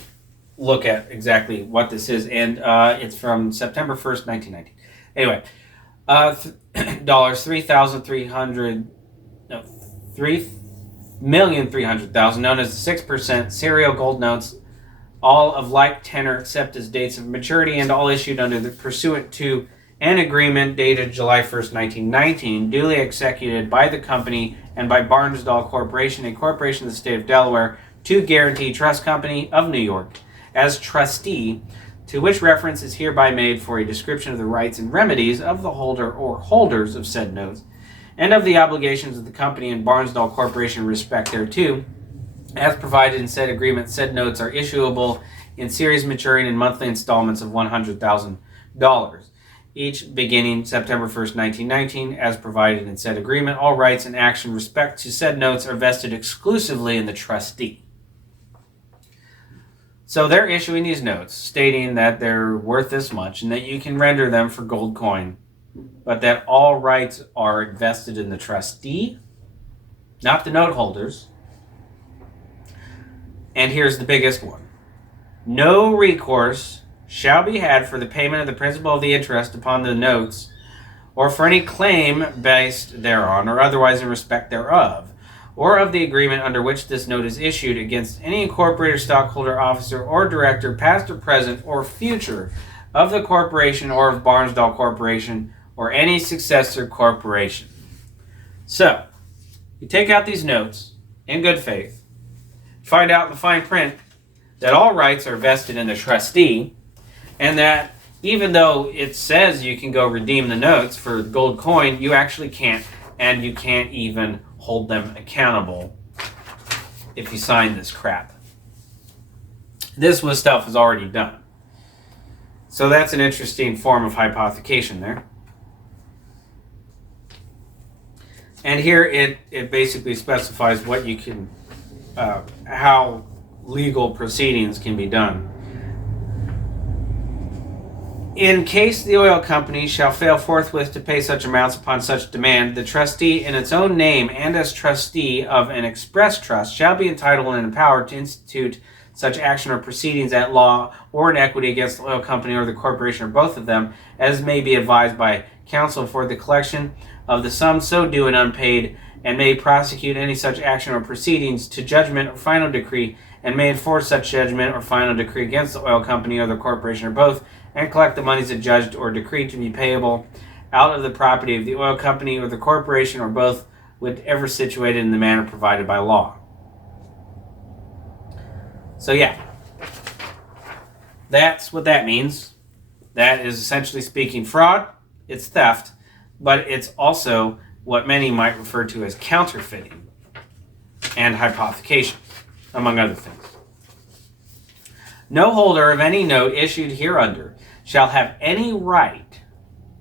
look at exactly what this is, and it's from September 1st, 1919. Anyway, $3,300,000, known as the 6% serial gold notes, all of like tenor except as dates of maturity, and all issued under the pursuant to an agreement dated July 1st, 1919, duly executed by the company and by Barnsdall Corporation, a corporation of the state of Delaware, to Guarantee Trust Company of New York, as trustee, to which reference is hereby made for a description of the rights and remedies of the holder or holders of said notes, and of the obligations of the company and Barnsdall Corporation in respect thereto. As provided in said agreement, said notes are issuable in series maturing in monthly installments of $100,000, each beginning September 1st, 1919, as provided in said agreement. All rights and action respect to said notes are vested exclusively in the trustee. So they're issuing these notes stating that they're worth this much and that you can render them for gold coin, but that all rights are vested in the trustee, not the note holders. And here's the biggest one. No recourse shall be had for the payment of the principal of the interest upon the notes, or for any claim based thereon, or otherwise in respect thereof, or of the agreement under which this note is issued against any incorporated stockholder, officer, or director, past or present, or future, of the corporation or of Barnsdall Corporation, or any successor corporation. So, you take out these notes in good faith, find out in the fine print that all rights are vested in the trustee, and that even though it says you can go redeem the notes for gold coin, you actually can't, and you can't even hold them accountable if you sign this crap. This stuff is already done. So that's an interesting form of hypothecation there. And here it basically specifies what you can, how legal proceedings can be done. In case the oil company shall fail forthwith to pay such amounts upon such demand, the trustee in its own name and as trustee of an express trust shall be entitled and empowered to institute such action or proceedings at law or in equity against the oil company or the corporation or both of them, as may be advised by counsel for the collection of the sum so due and unpaid, and may prosecute any such action or proceedings to judgment or final decree, and may enforce such judgment or final decree against the oil company or the corporation or both, and collect the monies adjudged or decreed to be payable out of the property of the oil company or the corporation or both, whatever situated in the manner provided by law. So yeah, that's what that means. That is essentially speaking fraud. It's theft, but it's also what many might refer to as counterfeiting and hypothecation, among other things. No holder of any note issued hereunder shall have any right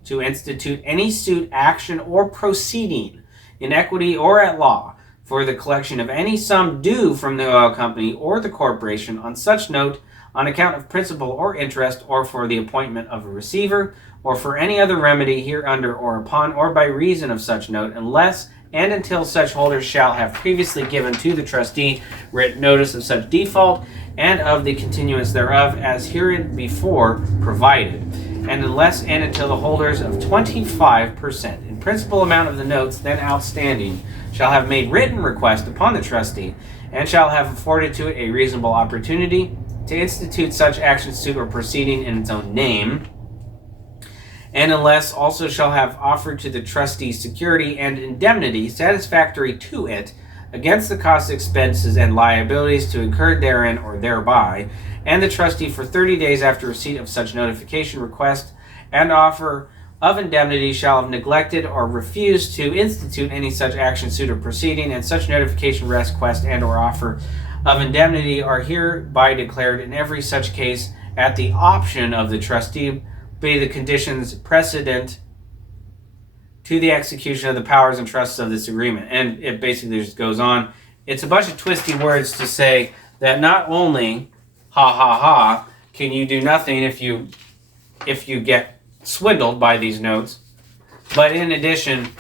to institute any suit, action, or proceeding in equity or at law for the collection of any sum due from the oil company or the corporation on such note on account of principal or interest, or for the appointment of a receiver, or for any other remedy hereunder or upon or by reason of such note, unless and until such holders shall have previously given to the trustee written notice of such default, and of the continuance thereof, as hereinbefore provided, and unless and until the holders of 25% in principal amount of the notes then outstanding shall have made written request upon the trustee, and shall have afforded to it a reasonable opportunity to institute such action, suit, or proceeding in its own name, and unless also shall have offered to the trustee security and indemnity satisfactory to it against the costs, expenses, and liabilities to incur therein or thereby, and the trustee for 30 days after receipt of such notification, request, and offer of indemnity shall have neglected or refused to institute any such action, suit, or proceeding, and such notification, request, and or offer of indemnity are hereby declared in every such case at the option of the trustee, be the conditions precedent to the execution of the powers and trusts of this agreement. And it basically just goes on. It's a bunch of twisty words to say that not only, can you do nothing if you get swindled by these notes, but in addition,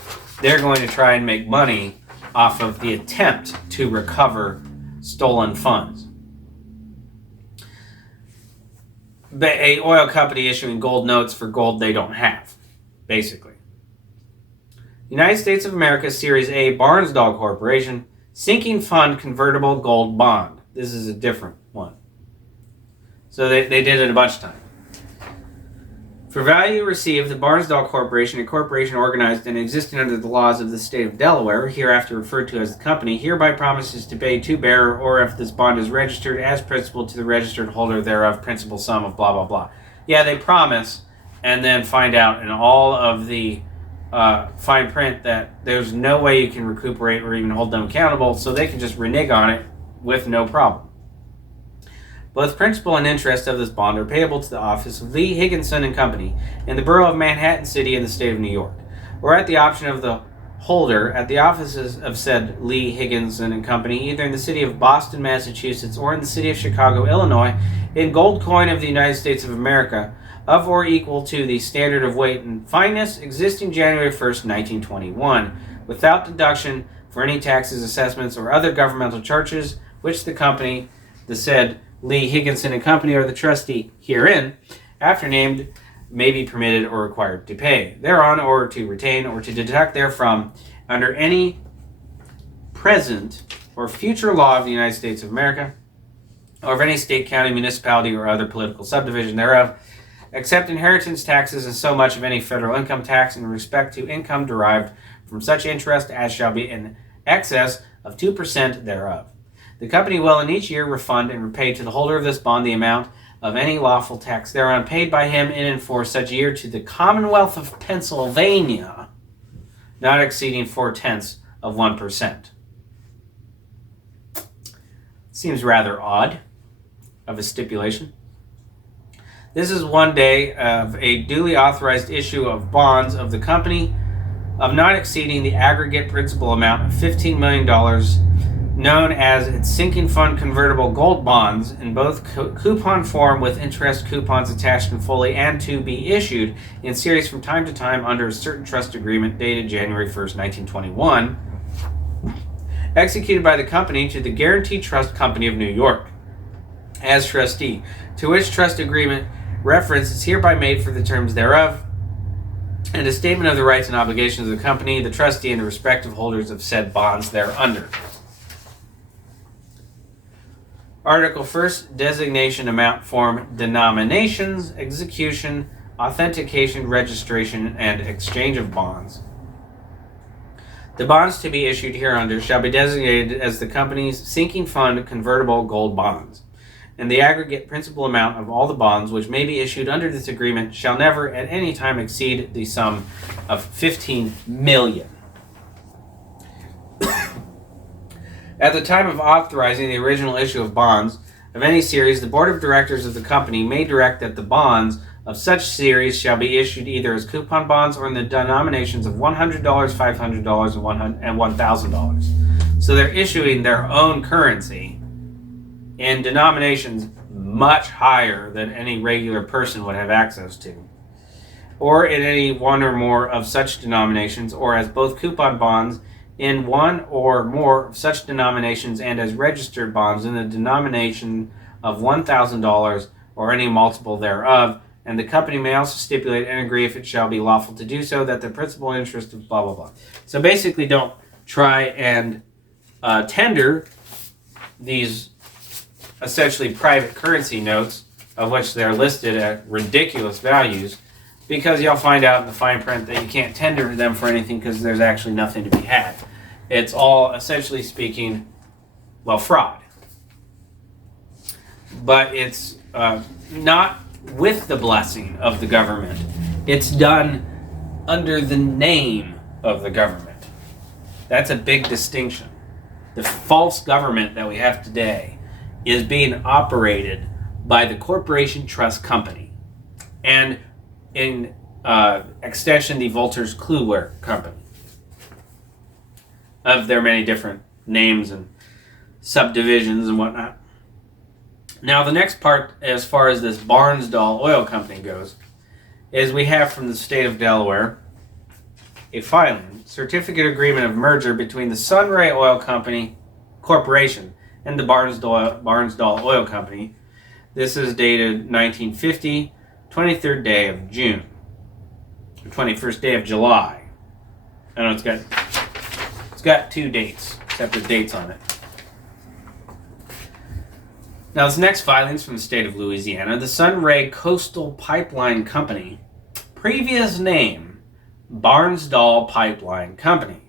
they're going to try and make money off of the attempt to recover stolen funds. A oil company issuing gold notes for gold they don't have, basically. United States of America Series A Barnsdall Corporation Sinking Fund Convertible Gold Bond. This is a different one. So they did it a bunch of times. For value received, the Barnsdall Corporation, a corporation organized and existing under the laws of the state of Delaware, hereafter referred to as the company, hereby promises to pay to bearer, or if this bond is registered as principal to the registered holder thereof, principal sum of blah, blah, blah. Yeah, they promise, and then find out in all of the fine print that there's no way you can recuperate or even hold them accountable, so they can just renege on it with no problem. Both principal and interest of this bond are payable to the office of Lee, Higginson and Company in the borough of Manhattan City in the state of New York, or at the option of the holder at the offices of said Lee, Higginson and Company, either in the city of Boston, Massachusetts, or in the city of Chicago, Illinois, in gold coin of the United States of America, of or equal to the standard of weight and fineness existing January 1st, 1921, without deduction for any taxes, assessments, or other governmental charges which the company, the said Lee, Higginson and Company, or the trustee herein, after named, may be permitted or required to pay thereon, or to retain, or to deduct therefrom, under any present or future law of the United States of America, or of any state, county, municipality, or other political subdivision thereof, except inheritance taxes and so much of any federal income tax in respect to income derived from such interest as shall be in excess of 2% thereof. The company will in each year refund and repay to the holder of this bond the amount of any lawful tax thereon paid by him in and for such year to the Commonwealth of Pennsylvania, not exceeding 0.4%. Seems rather odd of a stipulation. This is one day of a duly authorized issue of bonds of the company of not exceeding the aggregate principal amount of $15 million, known as its sinking fund convertible gold bonds, in both coupon form with interest coupons attached and fully, and to be issued in series from time to time under a certain trust agreement dated January 1st, 1921, executed by the company to the Guarantee Trust Company of New York as trustee, to which trust agreement reference is hereby made for the terms thereof, and a statement of the rights and obligations of the company, the trustee, and the respective holders of said bonds thereunder. Article 1st, designation, amount, form, denominations, execution, authentication, registration, and exchange of bonds. The bonds to be issued hereunder shall be designated as the company's sinking fund convertible gold bonds, and the aggregate principal amount of all the bonds which may be issued under this agreement shall never at any time exceed the sum of $15 million. At the time of authorizing the original issue of bonds of any series, the board of directors of the company may direct that the bonds of such series shall be issued either as coupon bonds or in the denominations of $100, $500, and $1,000. So they're issuing their own currency in denominations much higher than any regular person would have access to, or in any one or more of such denominations, or as both coupon bonds in one or more of such denominations, and as registered bonds in the denomination of $1,000 or any multiple thereof, and the company may also stipulate and agree, if it shall be lawful to do so, that the principal interest of blah, blah, blah. So basically, don't try and tender these essentially private currency notes, of which they're listed at ridiculous values, because you'll find out in the fine print that you can't tender them for anything because there's actually nothing to be had. It's all, essentially speaking, well, fraud. But it's not with the blessing of the government. It's done under the name of the government. That's a big distinction. The false government that we have today is being operated by the Corporation Trust Company, and in extension, the Volters Kluwer Company, of their many different names and subdivisions and whatnot. Now, the next part, as far as this Barnsdall Oil Company goes, is we have from the state of Delaware a filing, certificate agreement of merger between the Sunray Oil Company Corporation and the Barnsdall Oil Company. This is dated 1950, 23rd day of June, 21st day of July. I know it's got two dates, separate dates on it. Now, this next filing is from the state of Louisiana. The Sunray Coastal Pipeline Company, previous name Barnsdall Pipeline Company,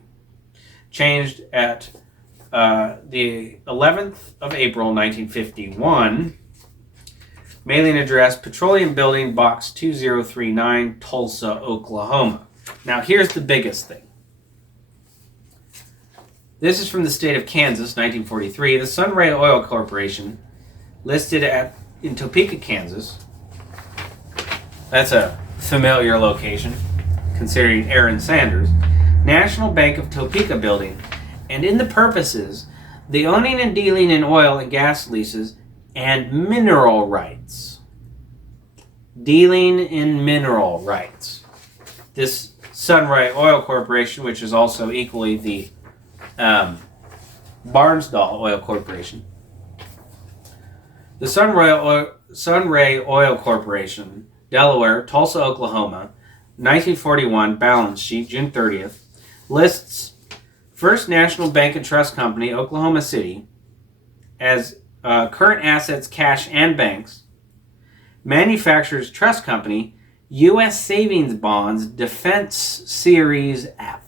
changed at the 11th of April, 1951. Mailing address, Petroleum Building, Box 2039, Tulsa, Oklahoma. Now, here's the biggest thing. This is from the state of Kansas, 1943. The Sunray Oil Corporation, listed in Topeka, Kansas. That's a familiar location, considering Aaron Sanders. National Bank of Topeka Building. And in the purposes, the owning and dealing in oil and gas leases and mineral rights. Dealing in mineral rights. This Sunray Oil Corporation, which is also equally the Barnsdall Oil Corporation. The Sunray Oil Corporation, Delaware, Tulsa, Oklahoma, 1941, balance sheet, June 30th, lists First National Bank and Trust Company, Oklahoma City, as current assets, cash, and banks. Manufacturers Trust Company, U.S. Savings Bonds, Defense Series F.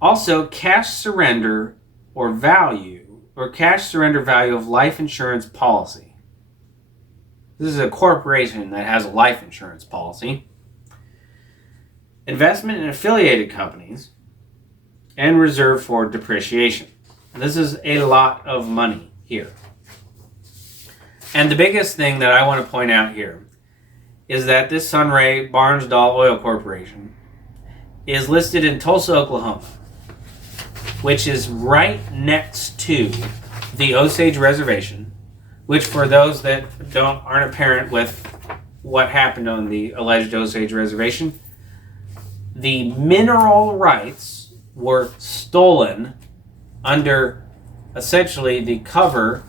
Also, cash surrender cash surrender value of life insurance policy. This is a corporation that has a life insurance policy. Investment in affiliated companies, and reserve for depreciation. This is a lot of money here. And the biggest thing that I want to point out here is that this Sunray Barnsdall Oil Corporation is listed in Tulsa, Oklahoma, which is right next to the Osage Reservation, which, for those that aren't apparent with what happened on the alleged Osage Reservation, the mineral rights were stolen under essentially the cover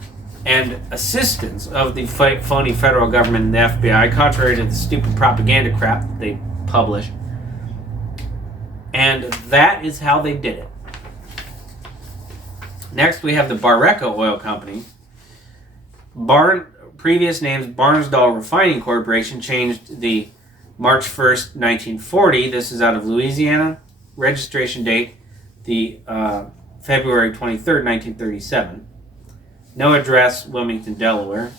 and assistance of the phony federal government and the FBI, contrary to the stupid propaganda crap that they publish. And that is how they did it. Next, we have the Barreca Oil Company. Previous names Barnsdall Refining Corporation, changed the March 1st, 1940. This is out of Louisiana. Registration date, the February 23rd, 1937. No address, Wilmington, Delaware.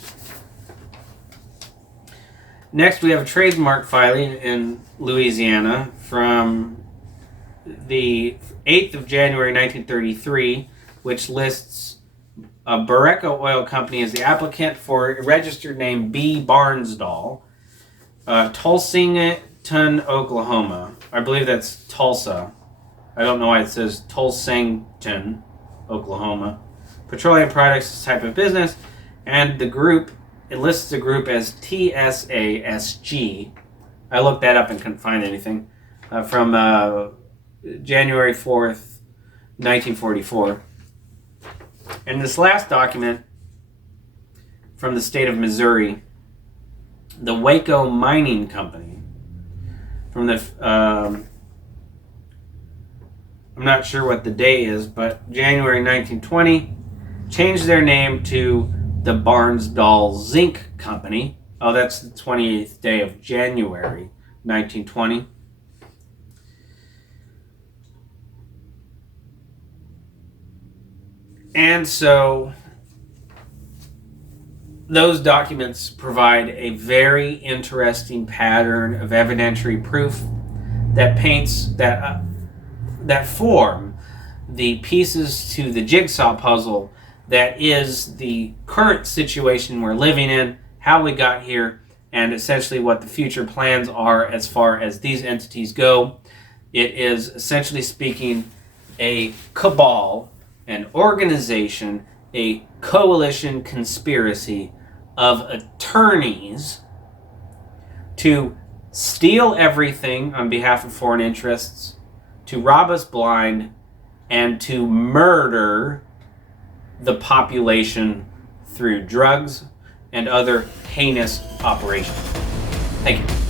Next, we have a trademark filing in Louisiana from the 8th of January, 1933, which lists a Barreca Oil Company as the applicant for a registered name B. Barnsdall, Tulsington, Oklahoma. I believe that's Tulsa. I don't know why it says Tulsington, Oklahoma. Petroleum products type of business, and the group, it lists the group as TSASG. I looked that up and couldn't find anything. From January 4th, 1944. And this last document from the state of Missouri, the Waco Mining Company, from the, I'm not sure what the day is, but January 1920, changed their name to the Barnsdall Zinc Company. Oh, that's the 28th day of January 1920. And so those documents provide a very interesting pattern of evidentiary proof that paints that form the pieces to the jigsaw puzzle that is the current situation we're living in, how we got here, and essentially what the future plans are as far as these entities go. It is, essentially speaking, a cabal, an organization, a coalition conspiracy of attorneys to steal everything on behalf of foreign interests, to rob us blind, and to murder the population through drugs and other heinous operations. Thank you.